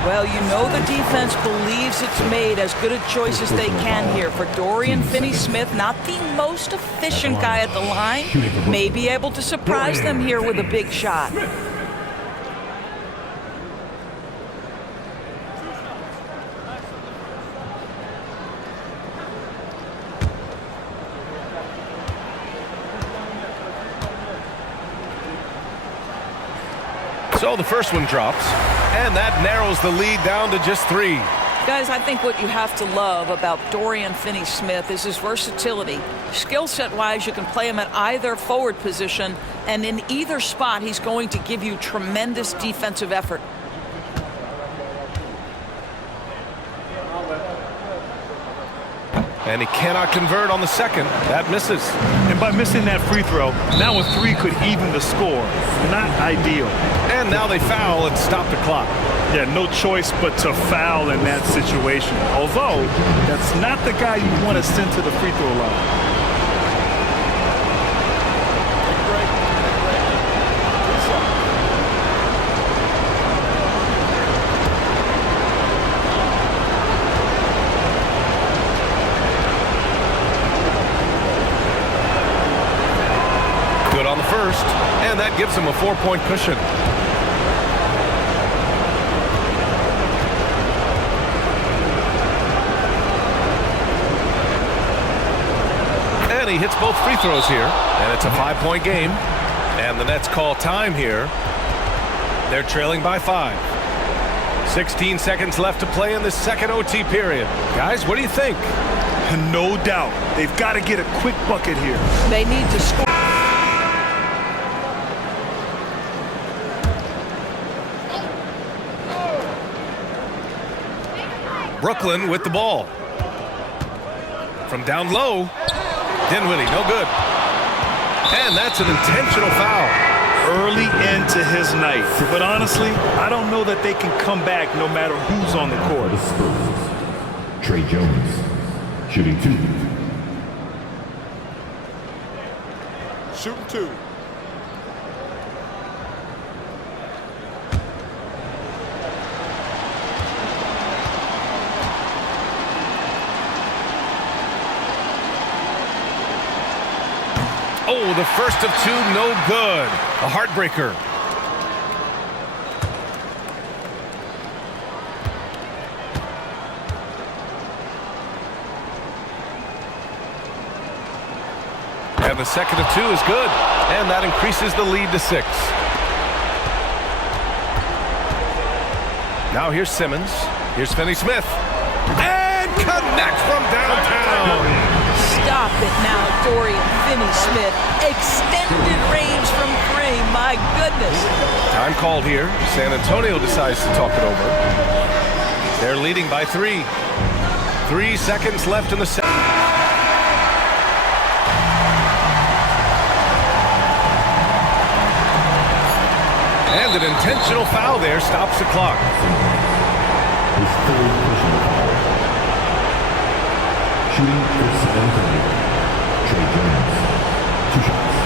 Well, you know the defense believes it's made as good a choice as they can here. For Dorian Finney-Smith, not the most efficient guy at the line, may be able to surprise them here with a big shot. So the first one drops, and that narrows the lead down to just 3. Guys, I think what you have to love about Dorian Finney-Smith is his versatility. Skill set-wise, you can play him at either forward position, and in either spot, he's going to give you tremendous defensive effort. And he cannot convert on the second. That misses. And by missing that free throw, now a 3 could even the score. Not ideal. And now they foul and stop the clock. Yeah, no choice but to foul in that situation. Although, that's not the guy you want to send to the free throw line. Good on the first, and that gives him a 4-point cushion. And he hits both free throws here, and it's a 5-point game. And the Nets call time here. They're trailing by 5. 16 seconds left to play in the second OT period. Guys, what do you think? No doubt. They've got to get a quick bucket here. They need to score. Brooklyn with the ball. From down low, Dinwiddie, no good. And that's an intentional foul. Early into his night. But honestly, I don't know that they can come back no matter who's on the court. The Spurs. Trey Jones, shooting 2. Shooting 2. Oh, the first of 2, no good. A heartbreaker. And the second of 2 is good. And that increases the lead to 6. Now here's Simmons. Here's Finney-Smith. And connects from downtown. Stop it now, Dorian Finney-Smith. Extended range from 3, my goodness. Time called here. San Antonio decides to talk it over. They're leading by 3. 3 seconds left in the second. And an intentional foul there stops the clock. His 3rd personal foul. Shooting for San Antonio. Trey Jones, 2 shots.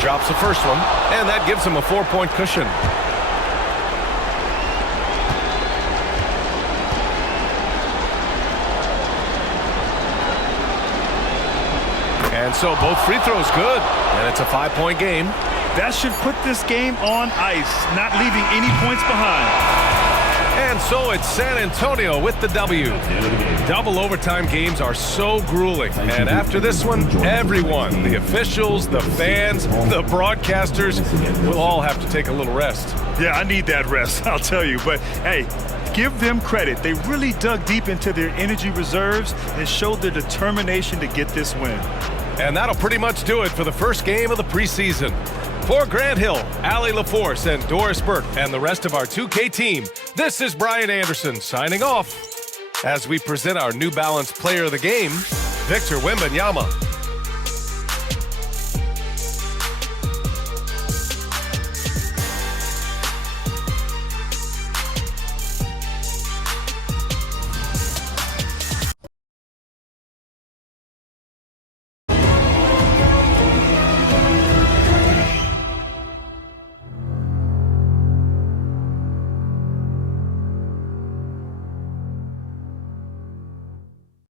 drops the first one, and that gives him a 4-point cushion. And so both free throws good, and it's a 5-point game. That should put this game on ice, not leaving any points behind. And so it's San Antonio with the W. Double overtime games are so grueling. And after this one, everyone, the officials, the fans, the broadcasters, will all have to take a little rest. Yeah, I need that rest, I'll tell you. But, hey, give them credit. They really dug deep into their energy reserves and showed their determination to get this win. And that'll pretty much do it for the first game of the preseason. For Grant Hill, Allie LaForce, and Doris Burke, and the rest of our 2K team, this is Brian Anderson signing off as we present our New Balance Player of the Game, Victor Wembanyama.